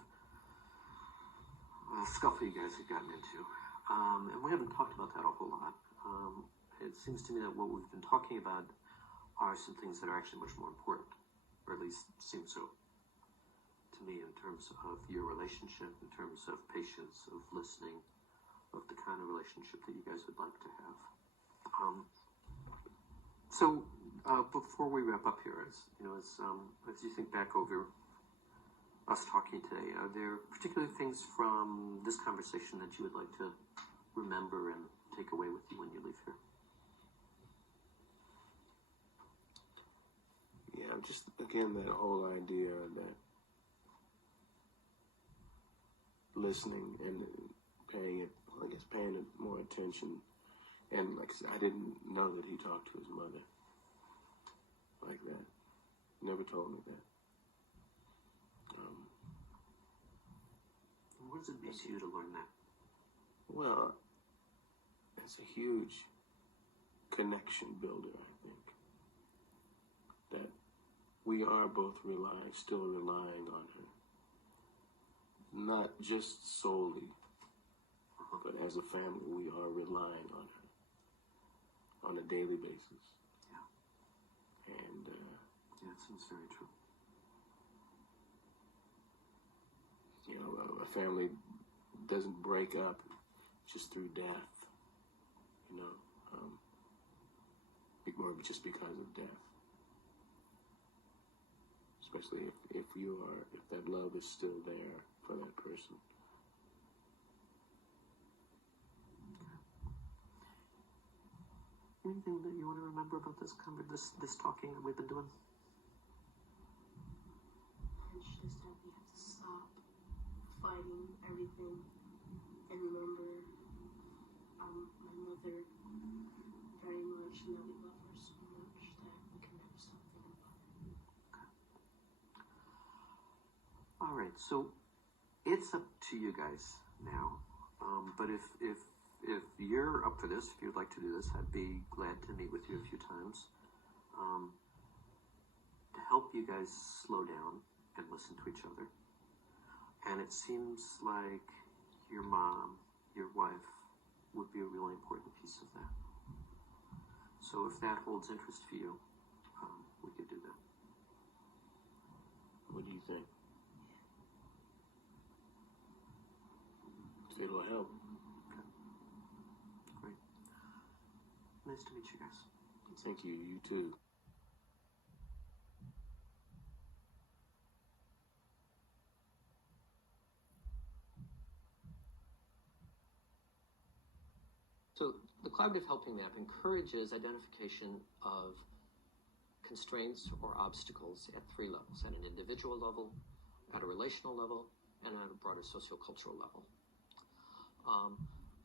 a scuffle you guys had gotten into. And we haven't talked about that a whole lot. It seems to me that what we've been talking about are some things that are actually much more important, or at least seem so to me, in terms of your relationship, in terms of patience, of listening, of the kind of relationship that you guys would like to have. So before we wrap up here, as you think back over us talking today, are there particular things from this conversation that you would like to remember and take away with you when you leave here? Yeah, just again that whole idea that listening and paying it more attention. And like I said, I didn't know that he talked to his mother like that. Never told me that. What does it mean to you to learn that? Well, it's a huge connection builder, I think. That we are both still relying on her. Not just solely, but as a family, we are relying on her on a daily basis. Yeah. And yeah, it seems very true. A family doesn't break up just through death, or just because of death. Especially if that love is still there for that person. Anything that you want to remember about this talking that we've been doing? It's just that we have to stop fighting everything and remember my mother very much, and that we love her so much that we can never stop thinking about So it's up to you guys now. But if you're up for this, if you'd like to do this, I'd be glad to meet with you a few times to help you guys slow down and listen to each other. And it seems like your mom, your wife, would be a really important piece of that. So if that holds interest for you, we could do that. What do you think? It'll help. Great. Nice to meet you guys. Thank you. You too. So the collaborative helping map encourages identification of constraints or obstacles at three levels: at an individual level, at a relational level, and at a broader sociocultural level.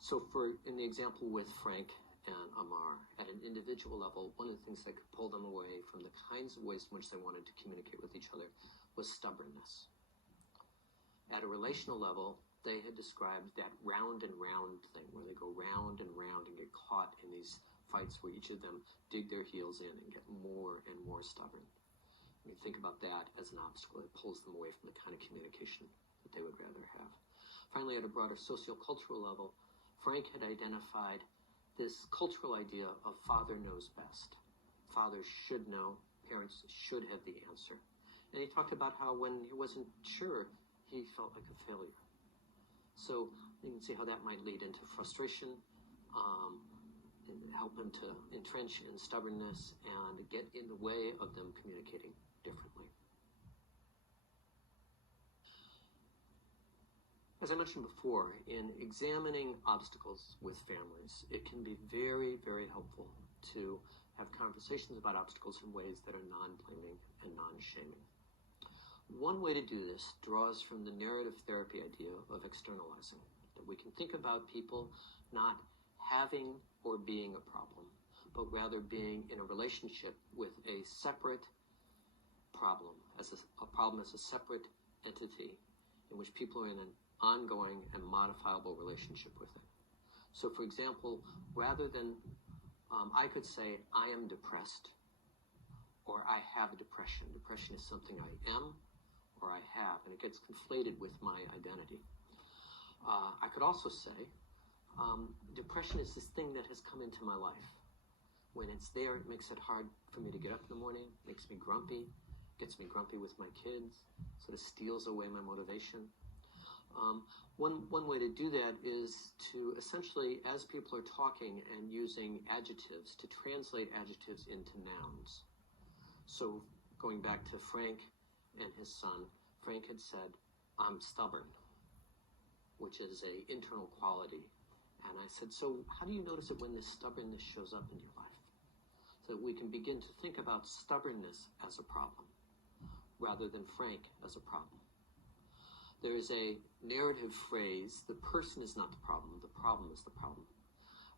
So in the example with Frank and Amar, at an individual level, one of the things that could pull them away from the kinds of ways in which they wanted to communicate with each other was stubbornness. At a relational level, they had described that round and round thing, where they go round and round and get caught in these fights where each of them dig their heels in and get more and more stubborn. When you think about that as an obstacle, it pulls them away from the kind of communication that they would rather have. Finally, at a broader sociocultural level, Frank had identified this cultural idea of father knows best. Fathers should know, parents should have the answer. And he talked about how when he wasn't sure, he felt like a failure. So you can see how that might lead into frustration, and help him to entrench in stubbornness and get in the way of them communicating differently. As I mentioned before, in examining obstacles with families, it can be very, very helpful to have conversations about obstacles in ways that are non-blaming and non-shaming. One way to do this draws from the narrative therapy idea of externalizing, that we can think about people not having or being a problem, but rather being in a relationship with a separate problem, as a problem as a separate entity in which people are in an ongoing and modifiable relationship with it. So, for example, rather than I could say, I am depressed, or I have depression. Depression is something I am, or I have, and it gets conflated with my identity. I could also say, depression is this thing that has come into my life. When it's there, it makes it hard for me to get up in the morning, makes me grumpy, gets me grumpy with my kids, sort of steals away my motivation. One way to do that is to essentially, as people are talking and using adjectives, to translate adjectives into nouns. So going back to Frank and his son, Frank had said, I'm stubborn, which is an internal quality. And I said, so how do you notice it when this stubbornness shows up in your life? So that we can begin to think about stubbornness as a problem, rather than Frank as a problem. There is a narrative phrase, the person is not the problem is the problem.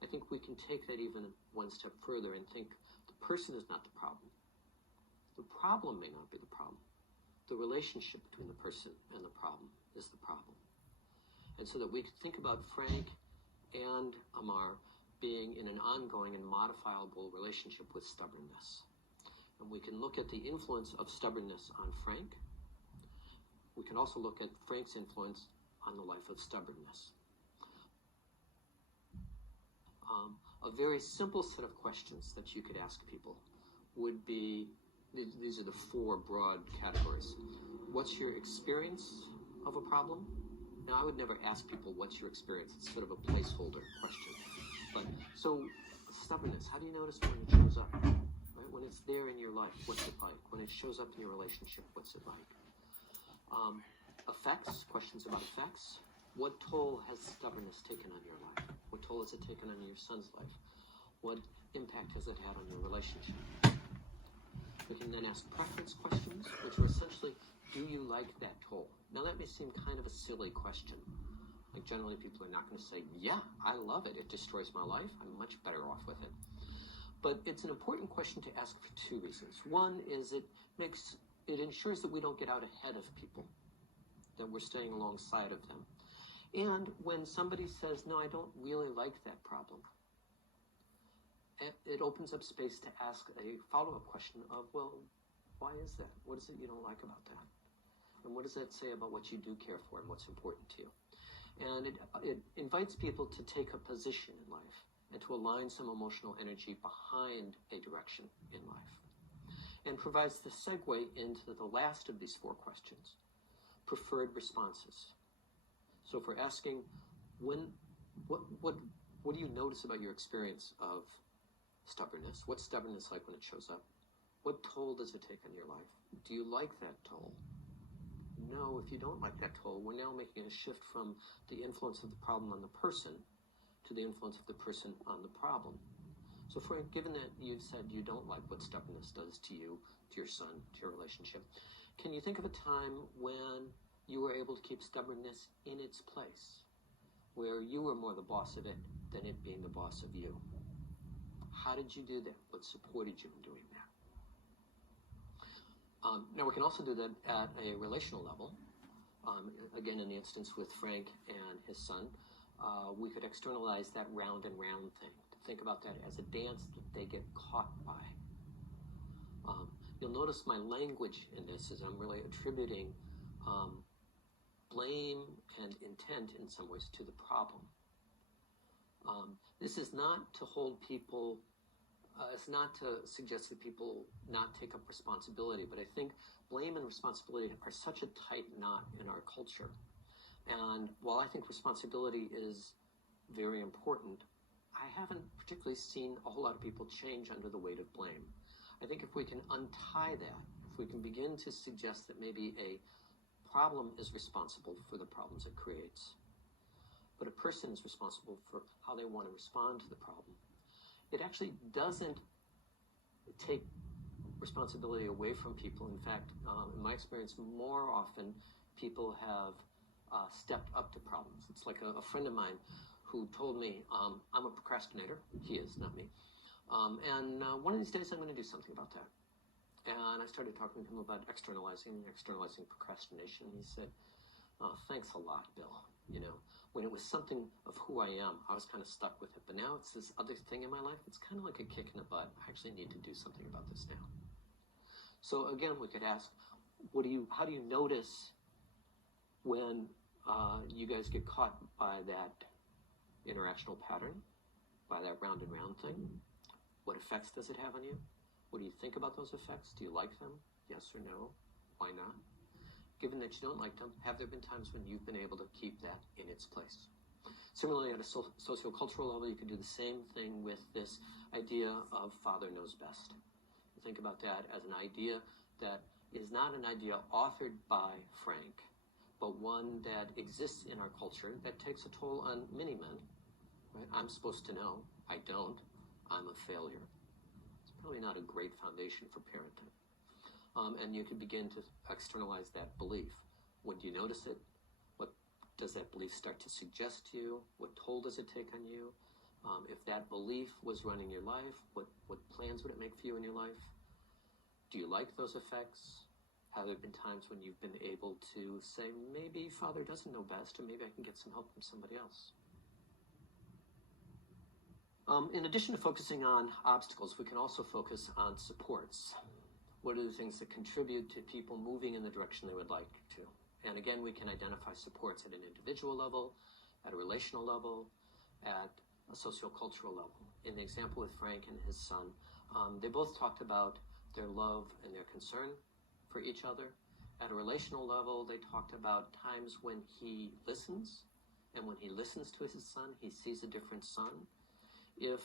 I think we can take that even one step further and think the person is not the problem may not be the problem. The relationship between the person and the problem is the problem. And so that we could think about Frank and Amar being in an ongoing and modifiable relationship with stubbornness. And we can look at the influence of stubbornness on Frank. We can also look at Frank's influence on the life of stubbornness. A very simple set of questions that you could ask people would be, these are the four broad categories. What's your experience of a problem? Now, I would never ask people, what's your experience? It's sort of a placeholder question. But so stubbornness, how do you notice when it shows up? Right? When it's there in your life, what's it like? When it shows up in your relationship, what's it like? Effects, questions about effects. What toll has stubbornness taken on your life? What toll has it taken on your son's life? What impact has it had on your relationship? We can then ask preference questions, which are essentially, do you like that toll? Now that may seem kind of a silly question. Like generally people are not going to say, yeah, I love it. It destroys my life. I'm much better off with it. But it's an important question to ask for two reasons. One is it ensures that we don't get out ahead of people. that we're staying alongside of them. And when somebody says, no, I don't really like that problem, it opens up space to ask a follow-up question of, well, why is that? What is it you don't like about that? And what does that say about what you do care for and what's important to you? And it invites people to take a position in life and to align some emotional energy behind a direction in life. And provides the segue into the last of these 4 questions, preferred responses. So if we're asking, what do you notice about your experience of stubbornness? What's stubbornness like when it shows up? What toll does it take on your life? Do you like that toll? No, if you don't like that toll, we're now making a shift from the influence of the problem on the person to the influence of the person on the problem. So Frank, given that you've said you don't like what stubbornness does to you, to your son, to your relationship, can you think of a time when you were able to keep stubbornness in its place, where you were more the boss of it than it being the boss of you? How did you do that? What supported you in doing that? Now, we can also do that at a relational level. Again, in the instance with Frank and his son, we could externalize that round and round thing. Think about that as a dance that they get caught by. You'll notice my language in this is I'm really attributing blame and intent in some ways to the problem. This is not to hold people, it's not to suggest that people not take up responsibility, but I think blame and responsibility are such a tight knot in our culture. And while I think responsibility is very important, I haven't particularly seen a whole lot of people change under the weight of blame. I think if we can untie that, if we can begin to suggest that maybe a problem is responsible for the problems it creates, but a person is responsible for how they want to respond to the problem, it actually doesn't take responsibility away from people. In fact, in my experience, more often people have stepped up to problems. It's like a friend of mine who told me, I'm a procrastinator. He is, not me. And one of these days I'm going to do something about that. And I started talking to him about externalizing procrastination. He said, oh, thanks a lot, Bill. You know, when it was something of who I am, I was kind of stuck with it. But now it's this other thing in my life. It's kind of like a kick in the butt. I actually need to do something about this now. So again, we could ask, how do you notice when you guys get caught by that interactional pattern, by that round and round thing? What effects does it have on you? What do you think about those effects? Do you like them? Yes or no? Why not? Given that you don't like them, have there been times when you've been able to keep that in its place? Similarly, at a sociocultural level, you can do the same thing with this idea of father knows best. Think about that as an idea that is not an idea authored by Frank, but one that exists in our culture that takes a toll on many men. Right? I'm supposed to know. I don't. I'm a failure. It's probably not a great foundation for parenting. And you can begin to externalize that belief. When do you notice it? What does that belief start to suggest to you? What toll does it take on you? If that belief was running your life, what plans would it make for you in your life? Do you like those effects? Have there been times when you've been able to say, maybe Father doesn't know best, or maybe I can get some help from somebody else? In addition to focusing on obstacles, we can also focus on supports. What are the things that contribute to people moving in the direction they would like to? And again, we can identify supports at an individual level, at a relational level, at a sociocultural level. In the example with Frank and his son, they both talked about their love and their concern for each other. At a relational level, they talked about times when he listens, and when he listens to his son, he sees a different son. If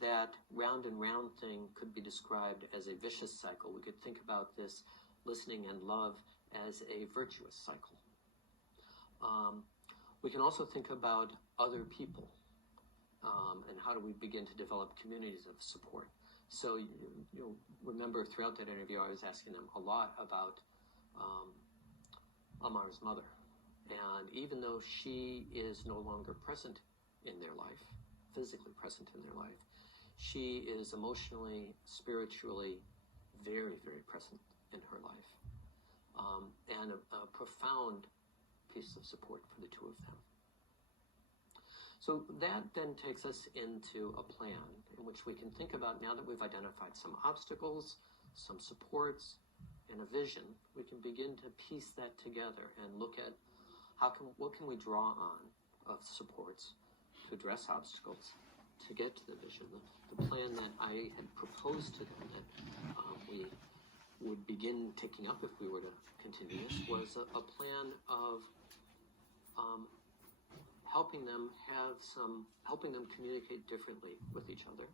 that round and round thing could be described as a vicious cycle, we could think about this listening and love as a virtuous cycle. We can also think about other people and how do we begin to develop communities of support. So you'll remember throughout that interview, I was asking them a lot about Amar's mother. And even though she is no longer present in their life, physically present in their life, she is emotionally, spiritually very, very present in her life. And a profound piece of support for the two of them. So that then takes us into a plan in which we can think about, now that we've identified some obstacles, some supports, and a vision, we can begin to piece that together and look at what can we draw on of supports to address obstacles, to get to the vision. The plan that I had proposed to them that we would begin taking up if we were to continue this was a plan of helping them communicate differently with each other.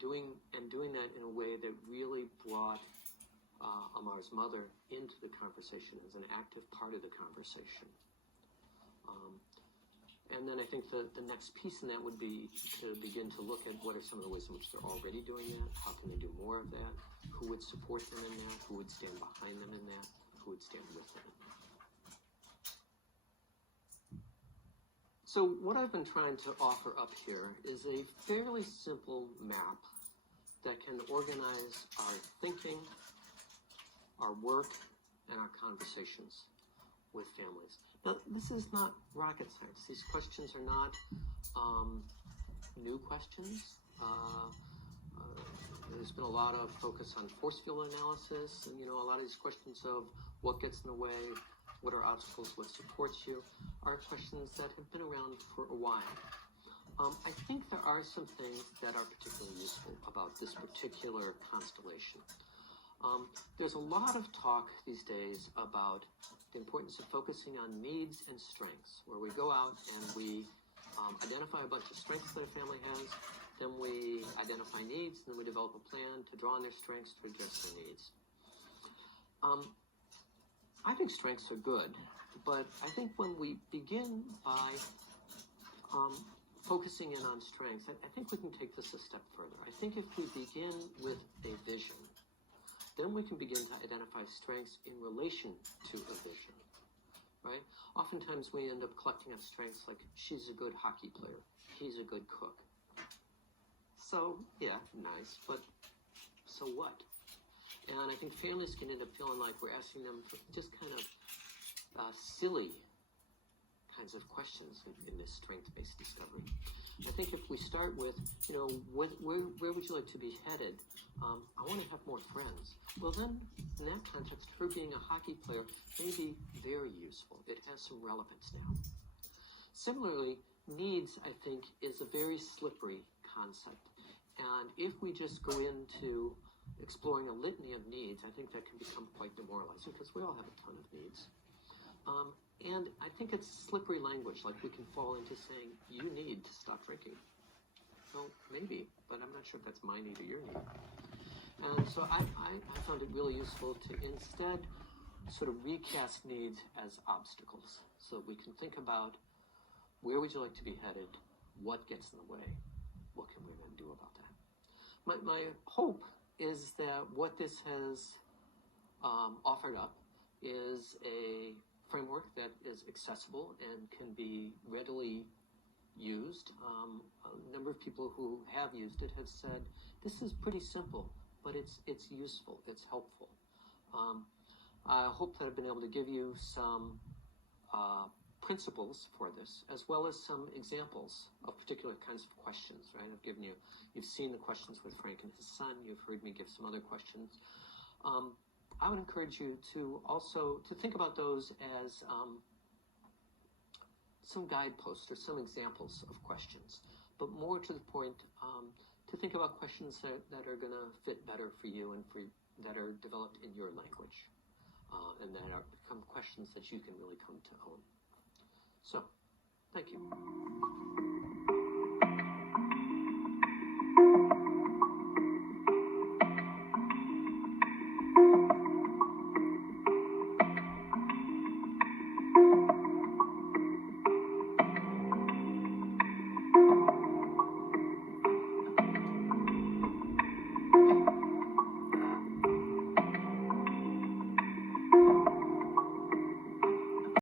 Doing that in a way that really brought Amar's mother into the conversation as an active part of the conversation. And then I think the next piece in that would be to begin to look at what are some of the ways in which they're already doing that, how can they do more of that, who would support them in that, who would stand behind them in that, who would stand with them in that. So what I've been trying to offer up here is a fairly simple map that can organize our thinking, our work, and our conversations with families. Now, this is not rocket science. These questions are not new questions. There's been a lot of focus on force field analysis, and a lot of these questions of what gets in the way, what are obstacles, what supports you, are questions that have been around for a while. I think there are some things that are particularly useful about this particular constellation. There's a lot of talk these days about the importance of focusing on needs and strengths, where we go out and we identify a bunch of strengths that a family has, then we identify needs, and then we develop a plan to draw on their strengths to address their needs. I think strengths are good, but I think when we begin by focusing in on strengths, I think we can take this a step further. I think if we begin with a vision, then we can begin to identify strengths in relation to a vision, right? Oftentimes we end up collecting up strengths like, she's a good hockey player, he's a good cook. So, yeah, nice, but so what? And I think families can end up feeling like we're asking them for just kind of silly kinds of questions in this strength-based discovery. I think if we start with, where would you like to be headed? I want to have more friends. Well, then, in that context, her being a hockey player may be very useful. It has some relevance now. Similarly, needs, I think, is a very slippery concept. And if we just go into exploring a litany of needs, I think that can become quite demoralizing because we all have a ton of needs. And I think it's slippery language, like we can fall into saying, you need to stop drinking. Well, maybe, but I'm not sure if that's my need or your need. And so I found it really useful to instead sort of recast needs as obstacles. So we can think about, where would you like to be headed? What gets in the way? What can we then do about that? My hope is that what this has offered up is a framework that is accessible and can be readily used. A number of people who have used it have said, this is pretty simple, but it's useful, it's helpful. I hope that I've been able to give you some principles for this, as well as some examples of particular kinds of questions, right? You've seen the questions with Frank and his son, you've heard me give some other questions. I would encourage you to also think about those as some guideposts or some examples of questions, but more to the point, to think about questions that are going to fit better for you and that are developed in your language, and that become questions that you can really come to own. So, thank you.